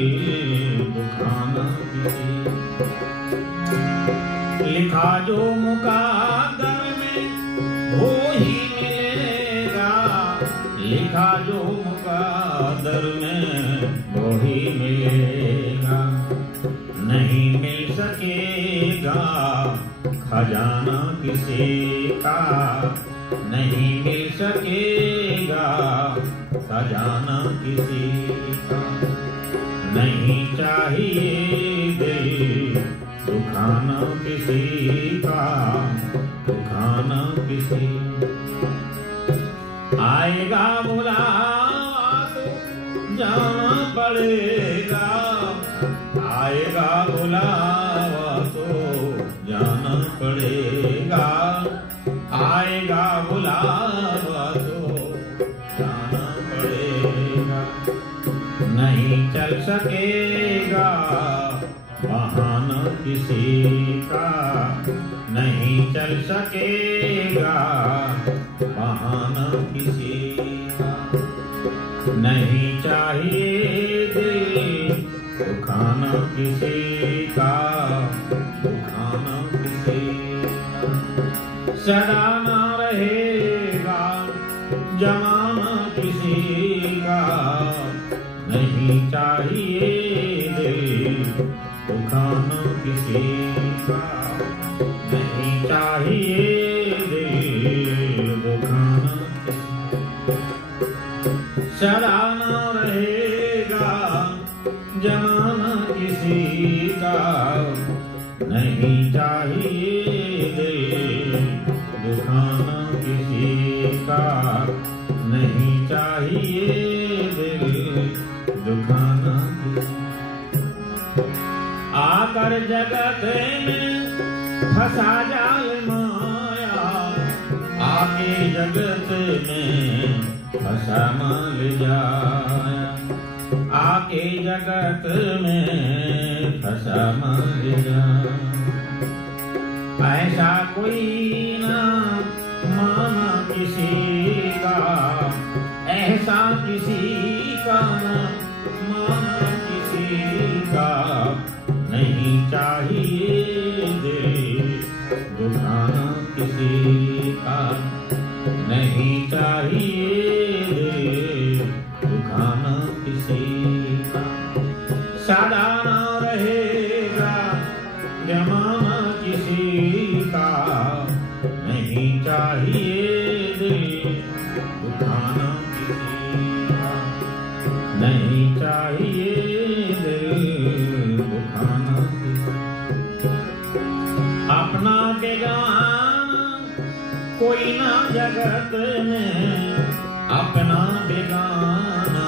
दुखाना किसी का। लिखा जो मुकद्दर में वो ही मिलेगा, लिखा जो मुकद्दर में वो ही मिलेगा, नहीं मिल सकेगा खजाना किसी का, नहीं मिल सकेगा खजाना किसी का, नहीं चाहिए दिल दुखाना किसी का, दुखाना किसी। आएगा बुलावा तो जाना पड़ेगा, आएगा बुलावा तो जाना पड़ेगा, आएगा बुलावा तो जाना पड़ेगा, नहीं चल सकेगा बहाना किसी का, नहीं चल सकेगा बहाना किसी का, नहीं चाहिए दिल दुखाना किसी का, दुखाना किसी का, सदा ना रहेगा जमाना किसी का, नहीं चाहिए दिल दुखाना किसी का, नहीं चाहिए दिल दुखाना सदा ना रहेगा जमाना किसी का, नहीं चाहिए दिल दुखाना किसी का, नहीं चाहिए दिल दुखाना किसी। आकर जगत में फंसा जाल माया, आके जगत में फंसा माल जाया, आके जगत में फंसा माल जाया। ऐसा कोई ना माना किसी का, ऐसा किसी का ना माना किसी का, नहीं चाहिए दिल दुखाना किसी का, किसी का, सदा न रहेगा जमाना किसी का, नहीं चाहिए दिल दुखाना किसी का, नहीं चाहिए दिल दुखाना किसी का। अपना बेगाना कोई ना जगत में, अपना बेगाना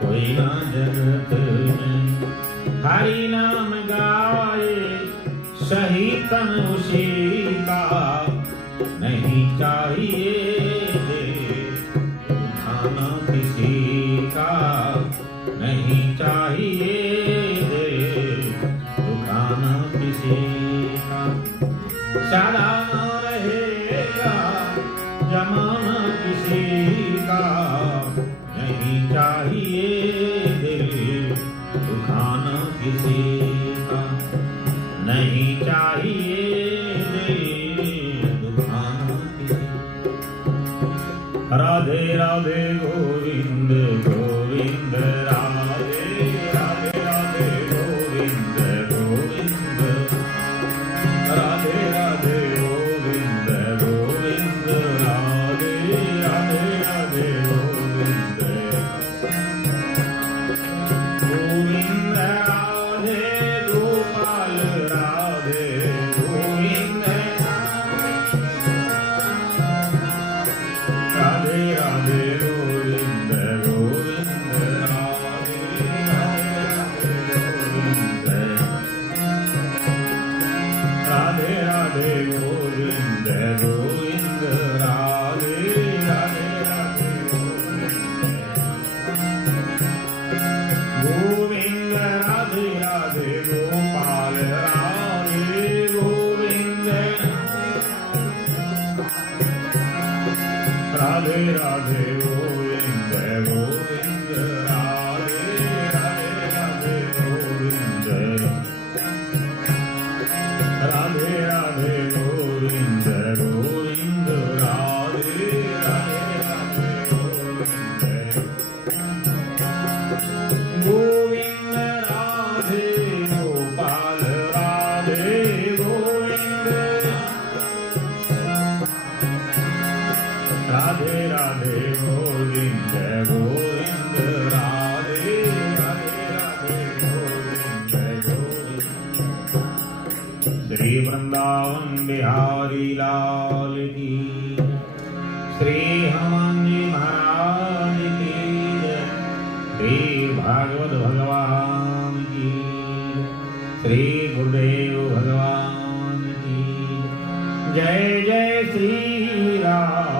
कोई ना जगत में, हरि नाम गाए सही तन उसी का, नहीं चाहिए दुखाना किसी का, नहीं चाहिए दुखाना किसी का, सदा रहेगा जमाना किसी का, नहीं चाहिए दिल दुखाना किसी का, नहीं चाहिए दिल दुखाना किसी का। राधे राधे गोविंद गोविंद राधे राधे राधे गोविंद गोविंद, राधे राधे गोविंद गोविंद, राधे राधे राधे गोविंद गोविंद, राधे गोपाल राधे गोविंद, राधे राधे गोविंद गोविंद, राधे राधे गोविंद, राधे राधे गोविंद गोविंद, राधे राधे राधे गोविंद, राधे राधे गोपाल राधे गोविंद, राधे राधे गोविंद गोविंद, राधे राधे राधे गोविंद, राधे राधे गोविंद गोविंद, राधे राधे राधे गोविंद गोविंद, राधे गोपाल राधे गोविंद, राधे राधे गोविंद गोविंद, राधे राधे राधे गोविंद गोविंद। श्री वृंदावन बिहारी लाल की, श्री हनुमान जी महाराज की जय, श्री भागवत भगवान की, श्री गुरुदेव भगवान की जय, जय श्री राम।